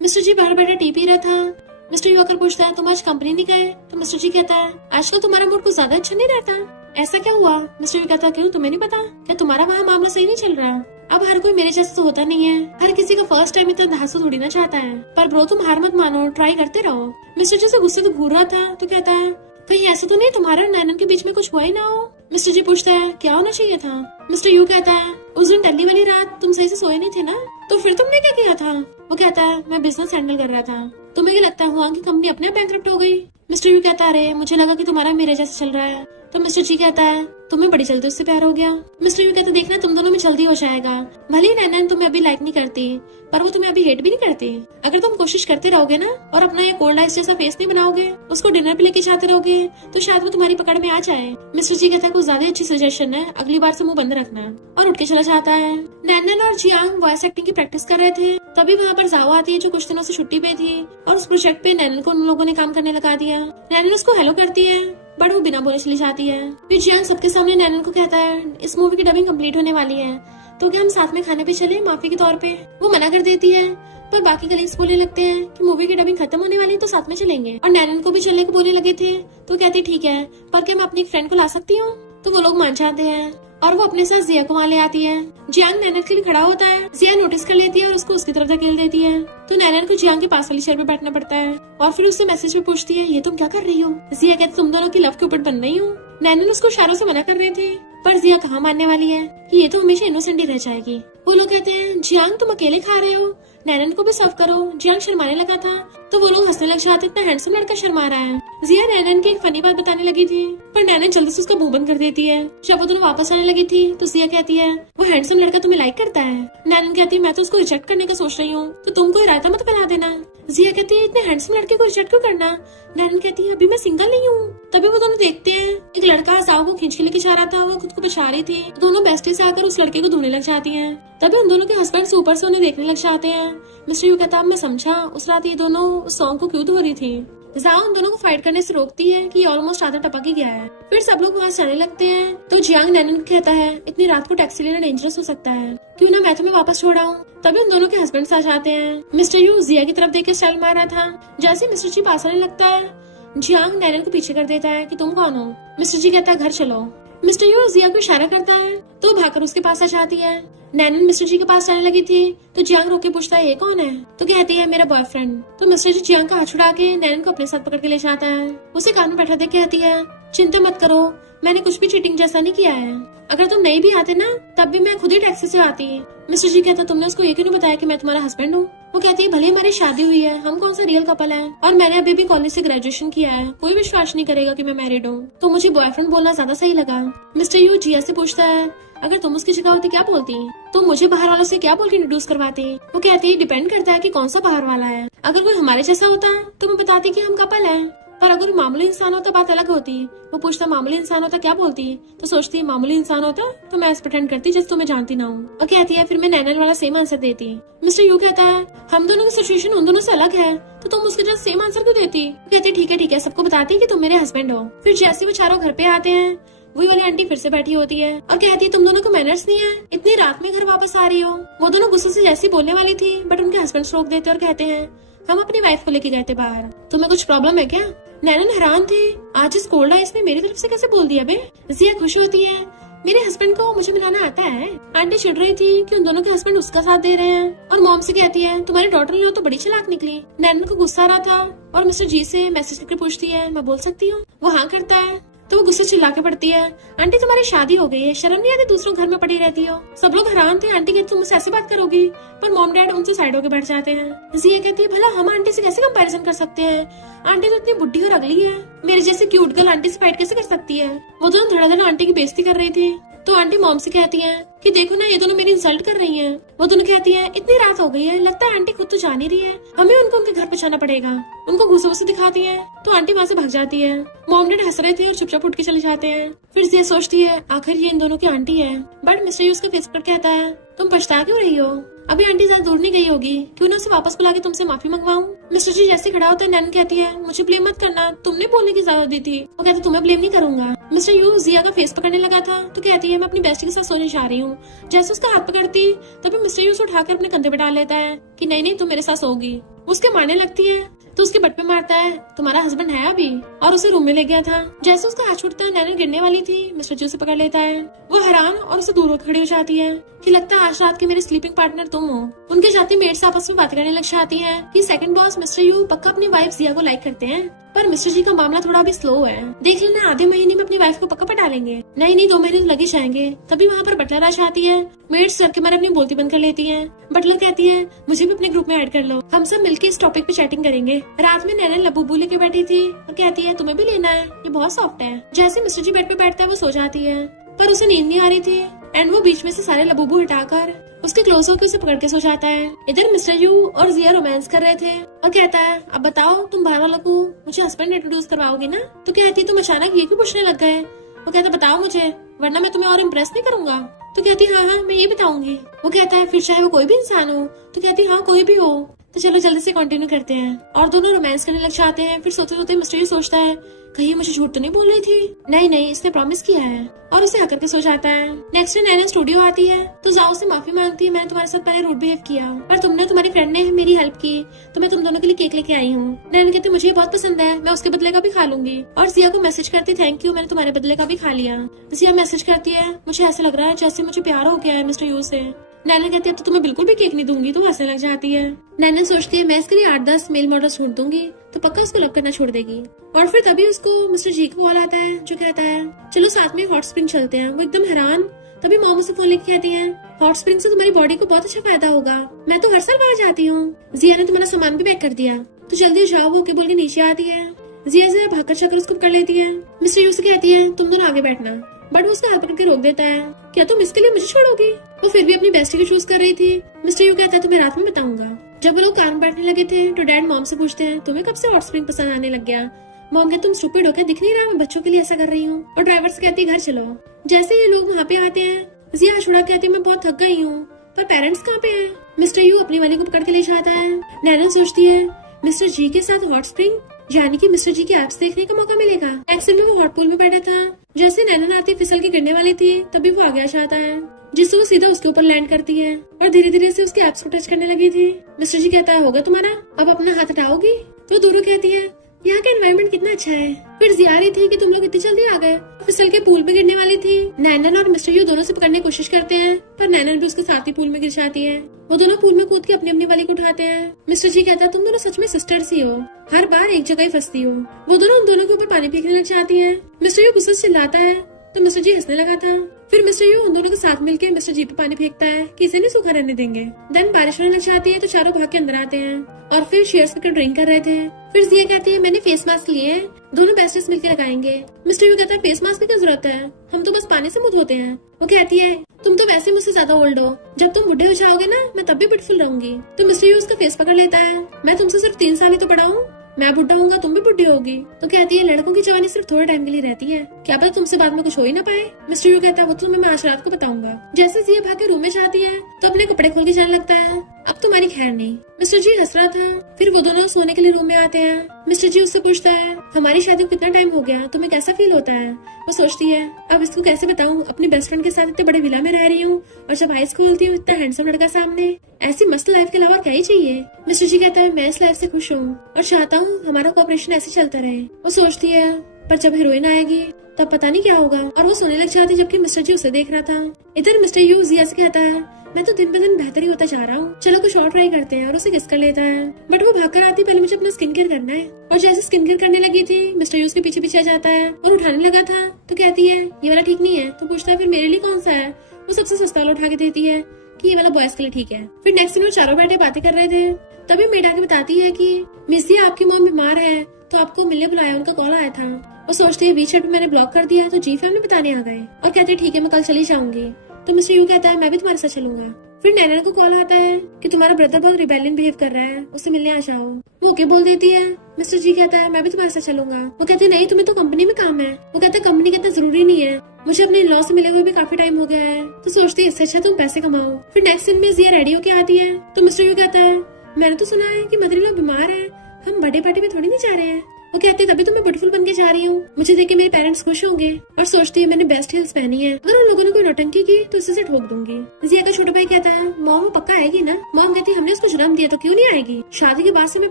मिस्टर जी बाहर बैठा टी पी रहा था मिस्टर यू आकर पूछता है तुम आज कंपनी नहीं गए? तो मिस्टर जी कहता है आजकल तुम्हारा मूड कुछ ज्यादा अच्छा नहीं रहता, ऐसा क्या हुआ? मिस्टर यू कहता है क्यों, तुम्हें नहीं पता क्या तुम्हारा वहाँ मामला सही नहीं चल रहा? अब हर कोई मेरे जैसा तो होता नहीं है, हर किसी का फर्स्ट टाइम इतना धांसू थोड़ी ना चाहता है, पर ब्रो तुम हार मत मानो, ट्राई करते रहो। मिस्टर जी से गुस्से तो घूर रहा था तो कहता है कहीं ऐसा तो नहीं तुम्हारा और नैनन के बीच में कुछ हुआ ही ना हो? मिस्टर जी पूछता है क्या होना चाहिए था? मिस्टर यू कहता है उस दिन टल्ली वाली रात तुम सही से सोए नहीं थे ना, तो फिर तुमने क्या किया था? वो कहता है मैं बिजनेस हैंडल कर रहा था। तुम्हें क्या लगता है हुआ की कंपनी अपने आप बैंकरप्ट हो गई? मिस्टर यू कहता है अरे मुझे लगा कि तुम्हारा मेरे जैसा चल रहा है। तो मिस्टर जी कहता है तुम्हें बड़ी जल्दी उससे प्यार हो गया। मिस्टर यू कहता है देखना तुम दोनों में जल्दी हो जाएगा, भले ही नैनन तुम्हें अभी लाइक नहीं करती पर वो तुम्हें अभी हेट भी नहीं करती। अगर तुम कोशिश करते रहोगे ना और अपना ये कोल्ड आइस जैसा फेस नहीं बनाओगे, उसको डिनर पे लेके जाते रहोगे तो शायद वो तुम्हारी पकड़ में आ जाए। मिस्टर जी कहता है कुछ ज्यादा अच्छी सजेशन है, अगली बार से मुंह बंद रखना, और उठ के चला जाता है। नैनन और जियांग वॉइस एक्टिंग की प्रैक्टिस कर रहे थे, तभी वहाँ पर जाओ आती है जो कुछ दिनों से छुट्टी पे थी, और उस प्रोजेक्ट पे नैनन को उन लोगों ने काम करने लगा दिया। नैनन उसको हेलो करती है बट वो बिना बोले चली जाती है। फिर जियांग सबके सामने नैनन को कहता है इस मूवी की डबिंग कंप्लीट होने वाली है तो क्या हम साथ में खाने पे चले माफी के तौर पे? वो मना कर देती है पर बाकी कलीग्स बोलने लगते हैं कि मूवी की डबिंग खत्म होने वाली है तो साथ में चलेंगे, और नैनन को भी चलने को बोलने लगे थे तो कहती ठीक है पर क्या मैं अपनी फ्रेंड को ला सकती हूँ? तो वो लोग मान जाते हैं और वो अपने साथ जिया को वहाँ ले आती है। जियांग नैनन के लिए खड़ा होता है, जिया नोटिस कर लेती है और उसको उसकी तरफ धकेल देती है, तो नैनन को जियांग के पास वाली चेयर पे बैठना पड़ता है और फिर उससे मैसेज पे पूछती है ये तुम क्या कर रही हो? जिया कहती तुम दोनों की लव के ऊपर बन रही हो। नैनन उसको इशारों से मना कर रहे थे पर जिया कहाँ मानने वाली है कि ये तो हमेशा इनोसेंट ही रह जाएगी। वो लोग कहते हैं जियांग तुम अकेले खा रहे हो, नैनन को भी सर्व करो। जियांग शर्माने लगा था तो वो लोग हंसने लग जाते, इतना हैंडसम लड़का शर्मा रहा है। जिया नैनन की एक फनी बात बताने लगी थी पर नैनन जल्दी से उसका मुंह बंद कर देती है। जब वो दोनों वापस आने लगी थी तो जिया कहती है वो हैंडसम लड़का तुम्हें लाइक करता है? नैनन कहती है मैं तो उसको रिजेक्ट करने का सोच रही हूँ तो तुम कोई रायता मत फैला देना। जिया कहती है इतने हैंडसम लड़के को रिजेक्ट क्यों करना? नैनन कहती है अभी मैं सिंगल नहीं हूँ। तभी वो दोनों देखते हैं एक लड़का जाओ को खींच के लेके जा रहा था, वो खुद को बचा रही थी, दोनों बेस्टी से आकर उस लड़के को ढूंढने लग जाती हैं। तभी उन दोनों के हस्बैंड ऊपर से उन्हें देखने लग जाते हैं। मिस्टर यू कहता मैं समझा उस रात ये दोनों उस सॉन्ग को क्यों धो रही थी। जाओ उन दोनों को फाइट करने से रोकती है कि ऑलमोस्ट आधा टपक ही गया है। फिर सब लोग वहाँ जाने लगते हैं तो जियांग नैनन को कहता है इतनी रात को टैक्सी लेना डेंजरस हो सकता है, क्यों ना मैं तुम्हें वापस छोड़ आऊं। तभी उन दोनों के हस्बैंड आ जाते हैं। मिस्टर यू जिया की तरफ देख के स्टाइल मार रहा था, जैसे मिस्टर जी पास आने लगता है जियांग नैनन को पीछे कर देता है कि तुम कौन हो? मिस्टर जी कहता है घर चलो। मिस्टर यू जिया को इशारा करता है तो भागकर उसके पास आ जाती है। नैनन मिस्टर जी के पास जाने लगी थी तो जियांग रोक के पूछता है ये कौन है? तो कहती है मेरा बॉयफ्रेंड। तो मिस्टर जी जियांग का हाथ छुड़ा के नैनन को अपने साथ पकड़ के ले जाता है, उसे कान में बैठा दे कहती है चिंता मत करो, मैंने कुछ भी चीटिंग जैसा नहीं किया है, अगर तुम नहीं भी आते ना तब भी मैं खुद ही टैक्सी से आती। मिस्टर जी कहता तुमने उसको ये क्यों नहीं बताया कि मैं तुम्हारा हस्बैंड हूँ? वो कहती है भले हमारी शादी हुई है, हम कौन सा रियल कपल है, और मैंने अभी भी कॉलेज से ग्रेजुएशन किया है, कोई विश्वास नहीं करेगा कि मैं मैरिड हूँ, तो मुझे बॉयफ्रेंड बोलना ज्यादा सही लगा। मिस्टर यू जिया से पूछता है अगर तुम उसकी जगह होती क्या बोलती? तो मुझे बाहर वालों से क्या बोल के इंट्रोड्यूस करवाती? वो कहती है डिपेंड करता है कि कौन सा बाहर वाला है, अगर कोई हमारे जैसा होता तो मैं बताती कि हम कपल है, पर अगर मामूली इंसान होता बात अलग होती। वो पूछता मामूली इंसान होता क्या बोलती? तो सोचती है मामूली इंसान होता तो मैं ऐसे प्रिटेंड करती जैसे तुम्हें जानती ना हूँ। और कहती है फिर मैं नैनन वाला सेम आंसर देती। मिस्टर यू कहता है हम दोनों की सिचुएशन उन दोनों से अलग है तो तुम उसके जैसे सेम आंसर क्यों देती? कहती ठीक है सबको बताती कि तुम मेरे हस्बैंड हो। फिर जैसे वो चारों घर पे आते हैं वही वाली आंटी फिर से बैठी होती है और कहती है तुम दोनों को मैनर्स नहीं है, इतनी रात में घर वापस आ रही हो। वो दोनों गुस्से से जैसी बोलने वाली थी बट उनके हस्बैंड रोक देते और कहते हैं हम अपनी वाइफ को लेके गए थे बाहर, तुम्हें कुछ प्रॉब्लम है क्या? नैनन हैरान थी आज इस कोल्ड आइस ने मेरी तरफ से कैसे बोल दिया बे। जिया खुश होती है मेरे हस्बैंड को मुझे मिलाना आता है। आंटी चिढ़ रही थी कि उन दोनों के हस्बैंड उसका साथ दे रहे हैं और मॉम से कहती है तुम्हारी डॉटर लो तो बड़ी चालाक निकली। नैनन को गुस्सा आ रहा था और मिस्टर जी से मैसेज करके पूछती है मैं बोल सकती हूँ? वो हाँ करता है तो वो गुस्से चिल्ला के पड़ती है आंटी तुम्हारी शादी हो गई है, शर्म नहीं आती दूसरों घर में पड़ी रहती हो। सब लोग हैरान थे आंटी की तुम मुझसे ऐसी बात करोगी, पर मॉम डैड उनसे साइड होके बैठ जाते हैं। जिया कहती है भला हम आंटी से कैसे कंपैरिजन कर सकते हैं, आंटी तो इतनी बुढ़ी और अगली है, मेरे जैसे क्यूट गर्ल आंटी से फाइट कैसे कर सकती है। वो दोनों धड़ाधड़ आंटी की बेइज्जती कर रही थी तो आंटी मॉम से कहती है कि देखो ना ये दोनों मेरी इंसल्ट कर रही हैं। वो दोनों कहती है इतनी रात हो गई है, लगता है आंटी खुद तो जा नहीं रही है, हमें उनको उनके घर पहुंचाना पड़ेगा। उनको गुस्से गुस्से दिखाती है तो आंटी वहाँ से भाग जाती है। मॉम डैड हंस रहे थे और चुपचाप उठ के चले जाते हैं। फिर जिया सोचती है आखिर ये इन दोनों की आंटी है, बट मिस्टर यू उसके फेस पर कहता है तुम पछता क्यों रही हो, अभी आंटी ज्यादा दूर नहीं गई होगी, क्यों ना उसे वापस बुला के तुमसे माफी मंगवाऊं। मिस्टर जी जैसे खड़ा होता है नैनन कहती है मुझे ब्लेम मत करना, तुमने बोलने की इजाजत दी थी। वो कहते तुम्हें ब्लेम नहीं करूंगा। मिस्टर यू जिया का फेस पकड़ने लगा था तो कहती है मैं अपनी बेस्टी के साथ सोने जा रही हूँ। जैसे उसका हाथ पकड़ती तभी मिस्टर यू उसे उठाकर अपने कंधे पे डाल लेता है कि नहीं तुम मेरे साथ सोगी। उसके मारने लगती है तो उसके बट पे मारता है, तुम्हारा हस्बैंड है अभी, और उसे रूम में ले गया था। जैसे उसका हाथ छूटता है, नैनन गिरने वाली थी, मिस्टर जी उसे पकड़ लेता है। वो हैरान और उसे दूर होकर खड़ी हो जाती है कि लगता है आज रात के मेरे स्लीपिंग पार्टनर तुम हो। उनके जाते मेट्स आपस में बात करने लग जाती हैं कि सेकंड बॉस मिस्टर यू पक्का अपनी वाइफ जिया को लाइक करते हैं, पर मिस्टर जी का मामला थोड़ा भी स्लो है, देख लेना आधे महीने में अपनी वाइफ को पक्का पटा लेंगे। नहीं 2 महीने तो लगे जाएंगे। तभी वहाँ पर बटलर आ जाती है। मेड्स डर के मारे अपनी बोलती बंद कर लेती है। बटलर कहती है मुझे भी अपने ग्रुप में ऐड कर लो, हम सब मिलकर इस टॉपिक पे चैटिंग करेंगे। रात में नैनन लबूबू लेके बैठी थी और कहती है तुम्हें भी लेना है, ये बहुत सॉफ्ट है। जैसे मिस्टर जी बेड पे बैठता है वो सो जाती है, पर उसे नींद नहीं आ रही थी एंड वो बीच में से सारे लबूबू हटाकर उसके क्लोज होकर उसे पकड़ के सो जाता है। इधर मिस्टर यू और जिया रोमांस कर रहे थे और कहता है अब बताओ तुम बाहर वालों को मुझे हस्बैंड इंट्रोड्यूस करवाओगे ना। तो कहती तुम अचानक ये क्यों पूछने लग गए। वो कहता बताओ मुझे, वरना मैं तुम्हें और इम्प्रेस नहीं करूंगा। तो कहती हाँ मैं ये बताऊंगी। वो कहता है फिर चाहे वो कोई भी इंसान हो। तो कहती हाँ कोई भी हो। तो चलो जल्दी से कंटिन्यू करते हैं। और दोनों रोमांस करने लग जाते हैं। फिर सोते सोते मिस्टर यू सोचता है कहीं मुझे झूठ तो नहीं बोल रही थी। नहीं इसने प्रॉमिस किया है, और उसे आकर के सो जाता है। नेक्स्ट डे नैना स्टूडियो आती है तो जाओ से माफी मांगती है, मैंने तुम्हारे साथ पहले रूड बिहेव किया, पर तुमने तुम्हारी फ्रेंड ने मेरी हेल्प की तो मैं तुम दोनों के लिए केक लेके आई हूँ। नैना कहती मुझे बहुत पसंद है, मैं उसके बदले का भी खा लूंगी। और जिया को मैसेज करती थैंक यू, मैंने तुम्हारे बदले का भी खा लिया। जिया मैसेज करती है मुझे ऐसा लग रहा है जैसे मुझे प्यार हो गया है मिस्टर यू से। नैना कहती है तो तुम्हें बिल्कुल भी केक नहीं दूंगी, तो हंसने लग जाती है। नैना सोचती है मैं इसके लिए 8-10 मेल मॉडल छोड़ दूंगी तो पक्का उसको लव करना छोड़ देगी। और फिर तभी उसको मिस्टर जी को कॉल आता है जो कहता है चलो साथ में हॉट स्प्रिंग चलते हैं। वो एकदम हैरान। तभी मॉम उसे फोन लेके कहती है हॉट स्प्रिंग से तुम्हारी बॉडी को बहुत अच्छा फायदा होगा, मैं तो हर साल बाहर जाती हूँ। जिया ने तुम्हारा सामान भी पैक कर दिया, तो जल्दी जाओ। वो बोल के नीचे आती है। जिया भागकर चक्कर उसको पकड़ लेती है। मिस्टर यू से कहती है तुम दोनों आगे बैठना, बट वो उसका हाथ पकड़ के रोक देता है। क्या तुम इसके लिए मुझे छोड़ोगी। वो फिर भी अपनी बेस्टी को चूज कर रही थी। मिस्टर यू कहता है तुम्हें रात में बताऊंगा। जब वो लोग कार में बैठने लगे थे तो डैड मॉम से पूछते हैं तुम्हें कब से हॉट स्प्रिंग पसंद आने लग गया। मॉम कहते तुम स्टूपिड हो क्या, दिख नहीं रहा मैं बच्चों के लिए ऐसा कर रही हूँ। और ड्राइवर से कहती है घर चलो। जैसे ये लोग वहाँ पे आते हैं जिया छुड़ा कहती है मैं बहुत थक गई हूँ, पर पेरेंट्स कहाँ पे हैं। मिस्टर यू अपनी वाली को पकड़ के ले जाता है। नैना सोचती है मिस्टर जी के साथ हॉट स्प्रिंग, यानी कि मिस्टर जी की एप्स देखने का मौका मिलेगा। एक्शन में वो हॉट पूल में बैठा था। जैसे नैना आती फिसल के गिरने वाली थी तभी वो आगे आ जाता है, जिससे वो सीधा उसके ऊपर लैंड करती है और धीरे धीरे से उसके एप्स को टच करने लगी थी। मिस्टर जी कहता है होगा तुम्हारा, अब अपना हाथ हटाओगी। तो दूर कहती है यहाँ का एनवायरनमेंट कितना अच्छा है। फिर जिया रही थी कि तुम लोग इतनी जल्दी आ गए। फिसल के पूल में गिरने वाली थी। नैनन और मिस्टर यू दोनों से पकड़ने की कोशिश करते हैं, पर नैनन भी उसके साथ ही पूल में गिर जाती है। वो दोनों पूल में कूद के अपनी अपनी वाली को उठाते हैं। मिस्टर जी कहता है तुम दोनों सच में सिस्टर्स ही हो, हर बार एक जगह ही फंसती हो। वो दोनों उन दोनों के ऊपर पानी फेंकने लग जाती है। मिस्टर यू गुस्से से चिल्लाता है तो मिस्टर जी हंसने लगा था। फिर मिस्टर यू उन दोनों के साथ मिलकर मिस्टर जी पे पानी फेंकता है कि इसे नहीं सूखा रहने देंगे। देन बारिश होने लग जाती है तो चारों भाग के अंदर आते हैं और फिर शेयर्स करके ड्रिंक कर रहे थे। फिर जिया कहती है मैंने फेस मास्क लिए, दोनों बेस्टेस मिलकर लगाएंगे। मिस्टर यू कहता है फेस मास्क की क्या जरूरत है, हम तो बस पानी से मुंह धोते हैं। वो कहती है तुम तो वैसे मुझसे ज्यादा ओल्ड हो, जब तुम बुढ़े हो जाओगे ना मैं तब भी ब्यूटीफुल रहूंगी। तो मिस्टर यू उसका फेस पकड़ लेता है। मैं तुमसे सिर्फ 3 साल ही तो बड़ा हूँ, मैं बुढ़ा होऊंगा तुम भी बुढ़ी होगी। तो कहती है लड़कों की जवानी सिर्फ थोड़े टाइम के लिए रहती है, क्या पता तुमसे बाद में कुछ हो ही ना पाए। मिस्टर यू कहता है वो तुम्हें मैं आज रात को बताऊंगा। जैसे जिया भाग के रूम में जाती है तो अपने कपड़े खोल के जाने लगता है अब तुम्हारी खैर नहीं। मिस्टर जी हंस रहा था। फिर वो दोनों सोने के लिए रूम में आते हैं। मिस्टर जी उससे पूछता है हमारी शादी को कितना टाइम हो गया, तुम्हें कैसा फील होता है। वो सोचती है अब इसको कैसे बताऊं, अपनी बेस्ट फ्रेंड के साथ इतने बड़े विला में रह रही हूँ और जब आइस खोलती हूँ इतना हैंडसम लड़का सामने, ऐसी मस्त लाइफ के अलावा क्या ही चाहिए। मिस्टर जी कहता है मैं इस लाइफ से खुश हूँ और चाहता हूँ हमारा कोऑपरेशन ऐसे चलता रहे। वो सोचती है पर जब हीरोइन आएगी तब पता नहीं क्या होगा, और वो सोने लग जाती जबकि मिस्टर जी उसे देख रहा था। इधर मिस्टर यू जिया से कहता है मैं तो दिन ब दिन बेहतर ही होता जा रहा हूँ, चलो कुछ और ट्राई करते हैं। और उसे किस कर लेता है, बट वो भागकर आती पहले मुझे अपना स्किन केयर करना है। और जैसे स्किन केयर करने लगी थी मिस्टर यू उसके पीछे पीछे आ जाता है और उठाने लगा था तो कहती है ये वाला ठीक नहीं है। तो पूछता है फिर मेरे लिए कौन सा है। वो सबसे सस्ता वाला उठा के देती है कि ये वाला बॉयज के लिए ठीक है। फिर नेक्स्ट दिन वो चारों बैठे बातें कर रहे थे तभी मेड आके बताती है कि मिस जी आपकी मॉम बीमार है तो आपको मिलने बुलाया, उनका कॉल आया था। वो सोचते है वीचैट पे मैंने ब्लॉक कर दिया तो जी फैमिली बताने आ गए और कहते ठीक है मैं कल चली जाऊंगी। तो मिस्टर यू कहता है मैं भी तुम्हारे साथ चलूंगा। फिर नैना को कॉल आता है कि तुम्हारा ब्रदर बहुत रिबेलियन बिहेव कर रहा है, उससे मिलने आ जाओ। वो ओके बोल देती है। मिस्टर जी कहता है मैं भी तुम्हारे साथ चलूंगा। वो कहते नहीं तुम्हें तो कंपनी में काम है। वो कहता है कंपनी कितना जरूरी नहीं है, मुझे अपने लॉ से मिले हुए भी काफी टाइम हो गया है। तो सोचती है इससे अच्छा तुम पैसे कमाओ। फिर नेक्स्ट दिन में जिया रेडी होके आती है तो मिस्टर यू कहता है मैंने तो सुना है कि मदर इन लॉ बीमार है, हम बर्थडे पार्टी में थोड़ी नहीं जा रहे हैं। वो कहती है तभी तो मैं ब्यूटीफुल बन के जा रही हूँ, मुझे देख के मेरे पेरेंट्स खुश होंगे। और सोचती है मैंने बेस्ट हील्स पहनी है, अगर उन लोगों ने कोई नौटंकी की तो इसे ठोक दूंगी। जिया का छोटा भाई कहता है मॉम वो पक्का आएगी ना। मॉम कहती है हमने उसको जन्म दिया तो क्यों नहीं आएगी, शादी के बाद से मैं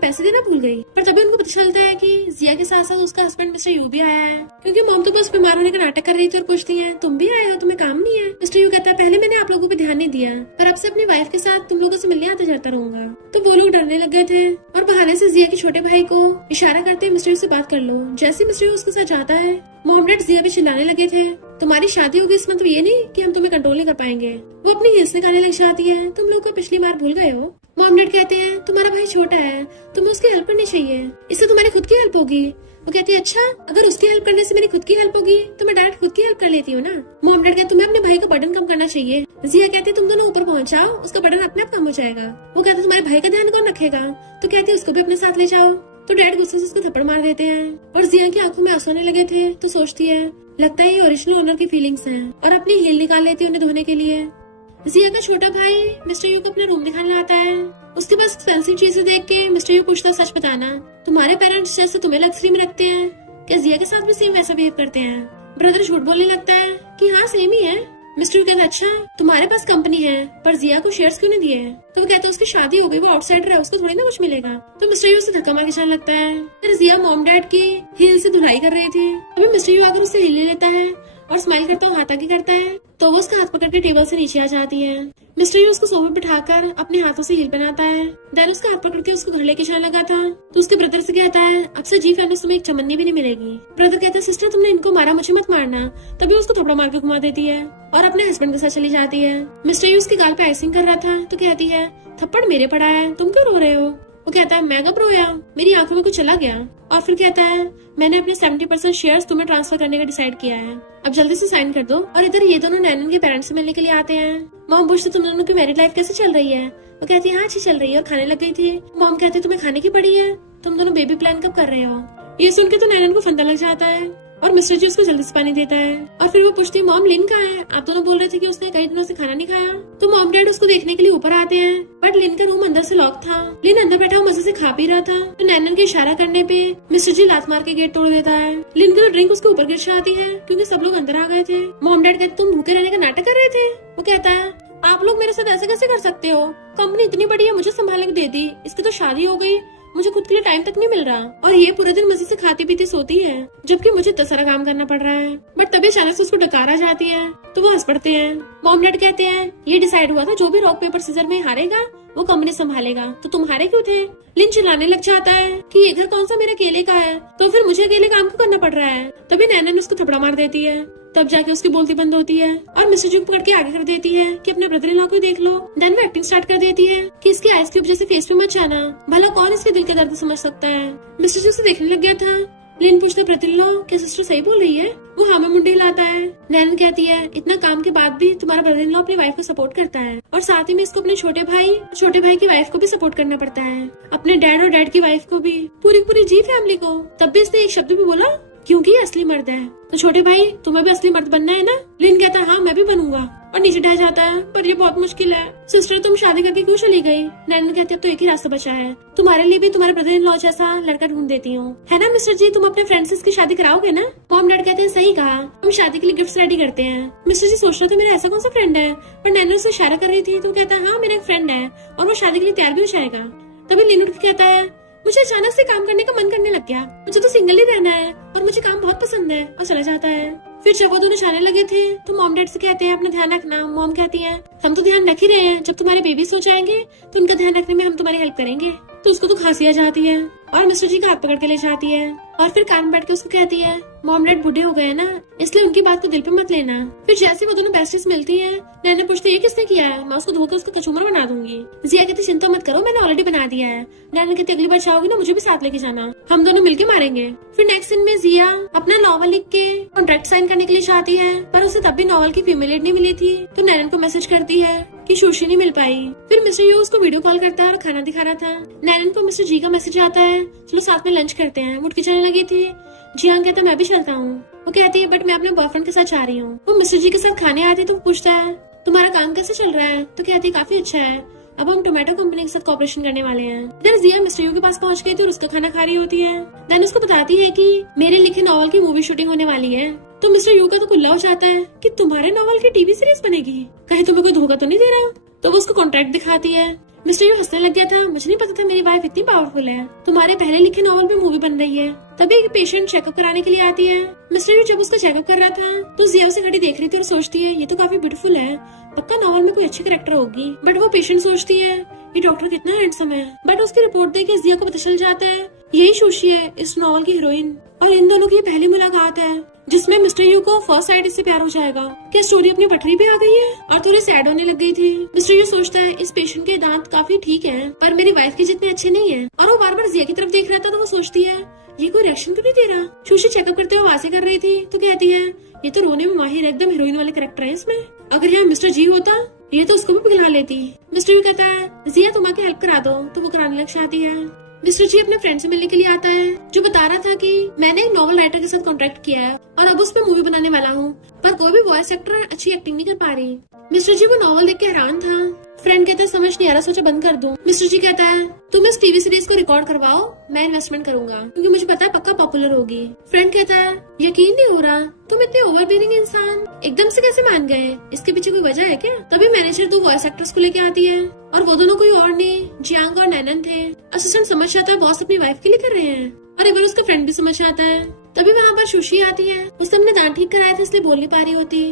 पैसे देना भूल गई। पर तभी उनको पता चलता है कि जिया के साथ साथ उसका हस्बैंड मिस्टर यू भी आया है, क्योंकि मॉम तो बस बीमार होने का नाटक कर रही थी और पूछती है तुम भी आए हो, तुम्हें काम नहीं है। मिस्टर यू कहता है पहले मैंने आप लोगों पे ध्यान नहीं दिया, पर अब से अपनी वाइफ के साथ तुम लोगों से मिलने आते जाता रहूंगा। तो वो लोग डरने लग गए थे और बहाने से जिया के छोटे भाई को इशारा करते मिस्टर यू से बात कर लो। जैसे मिस्टर यू उसके साथ जाता है, मॉम डैड जिया भी चिल्लाने लगे थे तुम्हारी शादी होगी इसमें तो ये नहीं कि हम तुम्हें कंट्रोल नहीं कर पाएंगे। वो अपनी हिल्स निकालने लग जाती है, तुम लोग को पिछली बार भूल गए हो। मॉम डैड कहते हैं तुम्हारा भाई छोटा है, तुम्हें उसकी हेल्प करनी चाहिए, इससे तुम्हारी खुद की हेल्प होगी। वो कहती है अच्छा अगर उसकी हेल्प करने से मेरी खुद की हेल्प होगी तो मैं डायरेक्ट खुद की हेल्प कर लेती हूँ ना। मॉम डैड कहते तुम्हें अपने भाई का बर्डन कम करना चाहिए। जिया कहती तुम दोनों ऊपर पहुँच जाओ, उसका बर्डन अपने आप कम हो जाएगा। वो कहते तुम्हारे भाई का ध्यान कौन रखेगा, तो कहती उसको भी अपने साथ ले जाओ। तो डैड गुस्से से उसको थप्पड़ मार देते हैं और जिया की आंखों में आंसू आने लगे थे। तो सोचती है लगता है ये ओरिजिनल ओनर की फीलिंग्स हैं, और अपनी हील निकाल लेती है उन्हें धोने के लिए। जिया का छोटा भाई मिस्टर यू को अपना रूम दिखाने आता है। उसके पास एक्सपेंसिव चीजें देख के मिस्टर यू पूछता सच बताना तुम्हारे पेरेंट्स जैसे तुम्हें लग्जरी में रखते हैं, क्या जिया के साथ भी सेम वैसा बिहेव करते हैं। ब्रदर झूठ बोलने लगता है कि हाँ सेम ही है। मिस्टर यू कहता अच्छा तुम्हारे पास कंपनी है पर जिया को शेयर्स क्यों नहीं दिए। तो वो कहता है उसकी शादी हो गई, वो आउटसाइडर है, उसको थोड़ी ना कुछ मिलेगा। तो मिस्टर यू उससे धक्का मार के जाने लगता है। फिर जिया मॉम डैड की हील से धुलाई कर रही थी, अभी मिस्टर यू आकर उससे हील ले लेता है और स्माइल करता हुआ हाथ आगे करता है। तो वो उसका हाथ पकड़ के टेबल से नीचे आ जाती है। मिस्टर यू उसको सोफे बिठाकर अपने हाथों से हील बनाता है। देन उसका हाथ पकड़ के उसको घर लेके जाने लगा था। तो उसके ब्रदर से कहता है अब से जी फैमिली तुम्हें एक चमन्नी भी नहीं मिलेगी। ब्रदर कहता है सिस्टर तुमने इनको मारा, मुझे मत मारना। तभी उसको थोड़ा मार के घुमा देती है और अपने हस्बैंड के साथ चली जाती है। मिस्टर यू उसके गाल पे आइसिंग कर रहा था तो कहती है थप्पड़ मेरे पड़ा है, तुम क्यों रो रहे हो। वो कहता है मैं कब रोया, मेरी आंखों में कुछ चला गया। और फिर कहता है मैंने अपने 70% शेयर्स तुम्हें ट्रांसफर करने का डिसाइड किया है, अब जल्दी से साइन कर दो। और इधर ये दोनों नैनन के पेरेंट्स से मिलने के लिए आते हैं। मॉम पूछते तुम दोनों की मैरिड लाइफ कैसे चल रही है। वो कहती है हाँ अच्छी चल रही है और खाने लग गई थी। मॉम कहती है तुम्हें खाने की पड़ी है, तुम दोनों बेबी प्लान कब कर रहे हो। ये सुन के तो नैनन को फंदा लग जाता है और मिस्टर जी उसको जल्दी से पानी देता है। और फिर वो पूछती है मॉम लिन कहाँ है, आप दोनों बोल रहे थे कि उसने कई दिनों से खाना नहीं खाया। तो मॉम डैड उसको देखने के लिए ऊपर आते हैं, बट लिन का रूम अंदर से लॉक था। लिन अंदर बैठा हुआ मजे से खा पी रहा था। तो नैनन के इशारा करने पे मिस्टर जी लात मार के गेट तोड़ देता है। लिन की तो ड्रिंक उसके ऊपर गिर जाती है क्योंकि सब लोग अंदर आ गए थे। मॉम डैड कहते तुम भूखे रहने का नाटक कर रहे थे। वो कहता है आप लोग मेरे साथ ऐसे कैसे कर सकते हो, कंपनी इतनी बड़ी है, मुझे संभालने को दे दी, इसकी तो शादी हो गई, मुझे खुद के लिए टाइम तक नहीं मिल रहा और ये पूरे दिन मजे से खाती पीती सोती है जबकि मुझे इतना सारा काम करना पड़ रहा है। बट तभी अचानक से उसको डकार आ जाती है तो वो हंस पड़ते हैं। मॉम डैड कहते हैं ये डिसाइड हुआ था जो भी रॉक पेपर सीजर में हारेगा वो कंपनी संभालेगा, तो तुम हारे क्यों थे। लिन चिल्लाने लग जाता है कि ये घर कौन सा मेरे अकेले का है, तो फिर मुझे अकेले काम क्यों करना पड़ रहा है। तभी नैनन उसको थपड़ा मार देती है, तब जाके उसकी बोलती बंद होती है और मिस्टर जी को पकड़ के आगे कर देती है कि अपने ब्रदर इन लॉ को देख लो। देन वो एक्टिंग स्टार्ट कर देती है कि इसकी आइस क्यूब जैसे फेस पे मत जाना, भला कौन इसके दिल के दर्द समझ सकता है। मिस्टर जी उसे देखने लग गया था। लिन पूछता ब्रदर इन लॉ क्या सिस्टर सही बोल रही है। वो हाँ में मुंडी हिलाता है। नैनन कहती है इतना काम के बाद भी तुम्हारा ब्रदर इन लॉ अपनी वाइफ को सपोर्ट करता है और साथ ही में इसको अपने छोटे भाई की वाइफ को भी सपोर्ट करना पड़ता है, अपने डैड और डैड की वाइफ को भी, पूरी जी फैमिली को। तब भी इसने एक शब्द भी बोला क्योंकि ये असली मर्द है। तो छोटे भाई तुम्हें भी असली मर्द बनना है ना। लिन कहता है हाँ मैं भी बनूंगा और नीचे ढह जाता है, पर ये बहुत मुश्किल है। सिस्टर तुम शादी करके क्यों चली गई। नैनन कहती है तो एक ही रास्ता बचा है, तुम्हारे लिए भी तुम्हारे ब्रदर इन लॉ जैसा लड़का ढूंढ देती हूँ, है ना मिस्टर जी, तुम अपने फ्रेंड से इसकी शादी कराओगे ना। मॉम डैड कहते हैं सही कहा, हम शादी के लिए गिफ्ट रेडी करते हैं। मिस्टर जी सोच रहे थे मेरा ऐसा कौन सा फ्रेंड है, पर नैनन उसे इशारा कर रही थी तो कहता है हाँ मेरा एक फ्रेंड है और वो शादी के लिए तैयार भी हो जाएगा। तभी लिन उठ के कहता है मुझे अचानक से काम करने का मन करने लग गया, मुझे तो सिंगल ही रहना है और मुझे काम बहुत पसंद है, और चला जाता है। फिर जब वो दोनों जाने लगे थे तो मॉम डैड से कहते हैं अपना ध्यान रखना। मॉम कहती है हम तो ध्यान रख ही रहे हैं, जब तुम्हारे बेबी सो जाएंगे तो उनका ध्यान रखने में हम तुम्हारी हेल्प करेंगे। तो उसको तो खांसी आ जाती है और मिस्टर जी का हाथ पकड़ के ले जाती है और फिर कान में बैठ के उसको कहती है मॉम डैड बूढ़े हो गए ना, इसलिए उनकी बात को दिल पे मत लेना। फिर जैसे वो दोनों बेस्टीज मिलती हैं, नैना पूछती है ये किसने किया है, मैं उसको धोकर उसका कचूमर बना दूंगी। जिया कहती चिंता मत करो मैंने ऑलरेडी बना दिया है। नैना कहती अगली बार चाहोगी ना मुझे भी साथ लेके जाना, हम दोनों मिलके मारेंगे। फिर नेक्स्ट सीन में जिया अपना नॉवल लिख के कॉन्ट्रैक्ट साइन करने के लिए चाहती है, पर उसे तब भी नॉवल की फीमेल लीड नहीं मिली थी। तो नैनन को मैसेज करती है कि सुशी नहीं मिल पाई। फिर मिस्टर यू उसको वीडियो कॉल करता है और खाना दिखा रहा था। नैनन को मिस्टर जी का मैसेज आता है चलो साथ में लंच करते हैं। मुटकी चलने लगी थी। जियान कहता मैं भी चलता हूँ। वो कहती है बट मैं अपने बॉयफ्रेंड के साथ जा रही हूँ। वो मिस्टर जी के साथ खाने आती तो पूछता है तुम्हारा काम कैसे चल रहा है। तो कहती है काफी अच्छा है, अब हम टोमेटो कंपनी के साथ कॉपरेशन करने वाले हैं। इधर जिया मिस्टर यू के पास पहुंच गई थी और उसका खाना खा रही होती है। देन उसको बताती है कि मेरे लिखे नॉवल की मूवी शूटिंग होने वाली है। तो मिस्टर यू का तो कुल्ला हो जाता है कि तुम्हारे नॉवल की टीवी सीरीज बनेगी, कहीं तुम्हें कोई धोखा तो नहीं दे रहा। तो वो उसको कॉन्ट्रैक्ट दिखाती है। मिस्टर यू हंसने लग गया था, मुझे नहीं पता था मेरी वाइफ इतनी पावरफुल है, तुम्हारे पहले लिखे नॉवल पे मूवी बन रही है। तभी एक पेशेंट चेकअप कराने के लिए आती है। मिस्टर यू जब उसका चेकअप कर रहा था तो जिया उसे घड़ी देख रही थी और सोचती है ये तो काफी ब्यूटीफुल है, पक्का नॉवल में कोई अच्छी कैरेक्टर होगी। बट वो पेशेंट सोचती है ये डॉक्टर कितना हैंडसम है। बट उसकी रिपोर्ट देख के जिया को पता चल जाता है यही शोशी है इस नॉवल की हीरोइन, और इन दोनों की पहली मुलाकात है जिसमें मिस्टर यू को फर्स्ट साइड इससे प्यार हो जाएगा। क्या स्टोरी अपनी पटरी पे आ गई है? और थोड़ी सैड होने लग गई थी। मिस्टर यू सोचता है इस पेशेंट के दांत काफी ठीक हैं, पर मेरी वाइफ के जितने अच्छे नहीं है। और वो बार बार जिया की तरफ देख रहा था तो वो सोचती है ये कोई रिएक्शन क्यों नहीं दे रहा। शोशी चेकअप करते हुए आवाजें कर रही थी तो कहती है ये तो रोने में माहिर एकदम हीरोइन वाले कैरेक्टर है इसमें, अगर यहाँ मिस्टर जी होता ये तो उसको भी पिघला लेती। मिस्टर यू कहता है जिया तुम आके हेल्प करा दो, तो वो कराने लग जाती है। मिस्टर जी अपने फ्रेंड से मिलने के लिए आता है जो बता रहा था कि मैंने एक नॉवल राइटर के साथ कॉन्ट्रैक्ट किया है और अब उस पर मूवी बनाने वाला हूँ, पर कोई भी वॉइस एक्टर अच्छी एक्टिंग नहीं कर पा रही। मिस्टर जी वो नॉवल देख के हैरान था। फ्रेंड कहता है समझ नहीं आ रहा, सोचा बंद कर दूं। मिस्टर जी कहता है तुम इस टीवी सीरीज को रिकॉर्ड करवाओ, मैं इन्वेस्टमेंट करूंगा क्योंकि मुझे पता है पक्का पॉपुलर होगी। फ्रेंड कहता है यकीन नहीं हो रहा, तुम इतने ओवरबीयरिंग इंसान एकदम से कैसे मान गए, इसके पीछे कोई वजह है क्या? तभी मैनेजर 2 वॉइस एक्टर्स को लेके आती है और वो दोनों कोई और नहीं जियांग और नैनन थे। असिस्टेंट समझ जाता है बॉस अपनी वाइफ के लिए कर रहे हैं, और इवन उसका फ्रेंड भी समझ आता है। तभी वहाँ पर सुशी आती है, उसने अपने दांत ठीक कराए थे इसलिए बोल नहीं पा रही होती।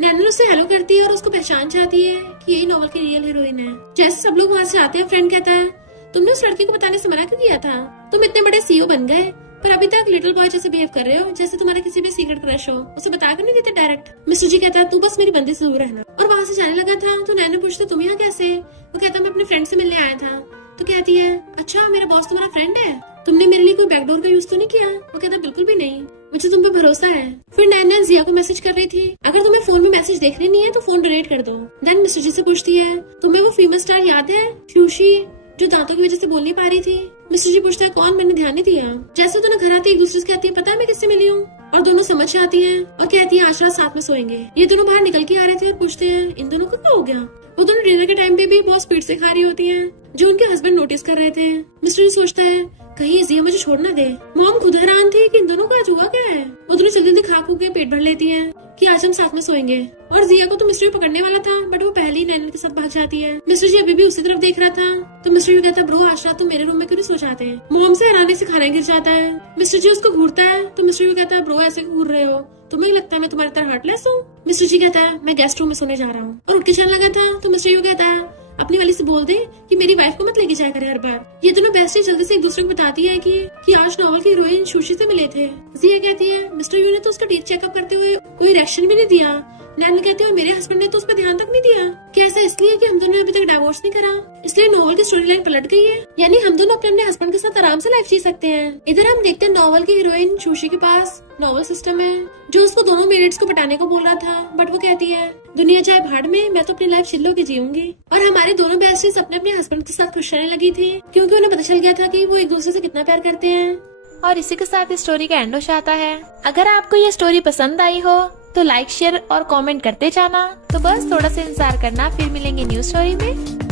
नैनन उससे हेलो करती है और उसको पहचान चाहती है कि यही नॉवल की रियल हीरोइन है। जैसे सब लोग वहाँ से आते हैं फ्रेंड कहता है तुमने उस लड़की को बताने से मना क्यों किया था, तुम इतने बड़े सीईओ बन गए पर अभी तक लिटिल बॉय जैसे बिहेव कर रहे हो, जैसे तुम्हारे किसी भी सीक्रेट क्रश हो, उसे बता कर नहीं देते डायरेक्ट। मिस्टर जी कहता है तू बस मेरी बंदी से दूर रहना, और वहाँ से जाने लगा था तो नैनन पूछता तुम यहाँ कैसे? वो कहता मैं अपने फ्रेंड से मिलने आया था। तो कहती है अच्छा मेरा बॉस तुम्हारा फ्रेंड है, तुमने मेरे लिए कोई बैकडोर का यूज तो नहीं किया? वो कहता बिल्कुल भी नहीं, मुझे तुम पे भरोसा है। फिर नैनन जिया को मैसेज कर रही थी अगर तुम्हें फोन में मैसेज देखने नहीं है तो फोन डिलीट कर दो। देन मिस्टर जी से पूछती है तुम्हें वो फीमेल स्टार याद है फ्यूशी जो दांतों की वजह से बोल नहीं पा रही थी? मिस्टर जी पूछता है कौन, मैंने ध्यान नहीं दिया। जैसे दोनों घर आते एक दूसरे से कहती है पता है मैं किससे मिली हूँ, और दोनों समझ जाती हैं और कहती है आज रात साथ में सोएंगे। ये दोनों बाहर निकल के आ रहे थे और पूछते हैं इन दोनों को क्या हो गया। वो दोनों डिनर के टाइम पे भी बहुत स्पीड से खा रही होती हैं जो उनके हस्बैंड नोटिस कर रहे थे। मिस्टर जी सोचता है कहीं जिया मुझे छोड़ ना दे। मॉम खुद हैरान थी कि इन दोनों का आज हुआ क्या है। वो दोनों जल्दी खा खू के पेट भर लेती हैं कि आज हम साथ में सोएंगे, और जिया को तो मिस्टर यू पकड़ने वाला था बट वो पहले ही नैनन के साथ भाग जाती है। मिस्टर जी अभी भी उसी तरफ देख रहा था तो मिस्टर यू कहता है ब्रो आज रात तुम मेरे रूम में क्यों नहीं सो जाते? मॉम से हैरानी से खाना गिर जाता है। मिस्टर जी उसको घूरता है तो मिस्टर यू कहता है ब्रो ऐसे घूर रहे हो, तुम्हें लगता है मैं तुम्हारी तरह हार्टलेस हूँ? मिस्टर जी कहता है मैं गेस्ट रूम में सोने जा रहा हूँ, और उठ के चलने लगा था तो मिस्टर यू कहता है अपनी वाली से बोल दे कि मेरी वाइफ को मत लेके जाया करे हर बार। ये दोनों बेस्ट जल्दी से एक दूसरे को बताती है कि आज नॉवल की हीरोइन सुशी से मिले थे। जिया कहती है मिस्टर यू ने तो उसका टीथ चेकअप करते हुए कोई रिएक्शन भी नहीं दिया। नैनन कहती है मेरे हस्बैंड ने तो उस पर ध्यान तक नहीं दिया। क्या ऐसा इसलिए कि हम दोनों ने अभी तक डाइवोर्स नहीं करा, इसलिए नॉवल की स्टोरी लाइन पलट गई है, यानी हम दोनों अपने हस्बैंड के साथ आराम से लाइफ जी सकते हैं। इधर हम देखते हैं नॉवल की हीरोइन सुशी के पास नॉवल सिस्टम है जो उसको दोनों मेरिट्स को पटाने को बोल रहा था, बट वो कहती है दुनिया जाए भाड़ में, मैं तो अपनी लाइफ चिल्लो के जीऊंगी। और हमारे दोनों बेस्टीज अपने अपने हस्बैंड के साथ खुश रहने लगी थी क्योंकि उन्हें पता चल गया था कि वो एक दूसरे से कितना प्यार करते हैं। और इसी के साथ इस स्टोरी का एंड हो जाता है। अगर आपको ये स्टोरी पसंद आई हो तो लाइक शेयर और कमेंट करते जाना। तो बस थोड़ा सा इंतजार करना, फिर मिलेंगे न्यू स्टोरी में।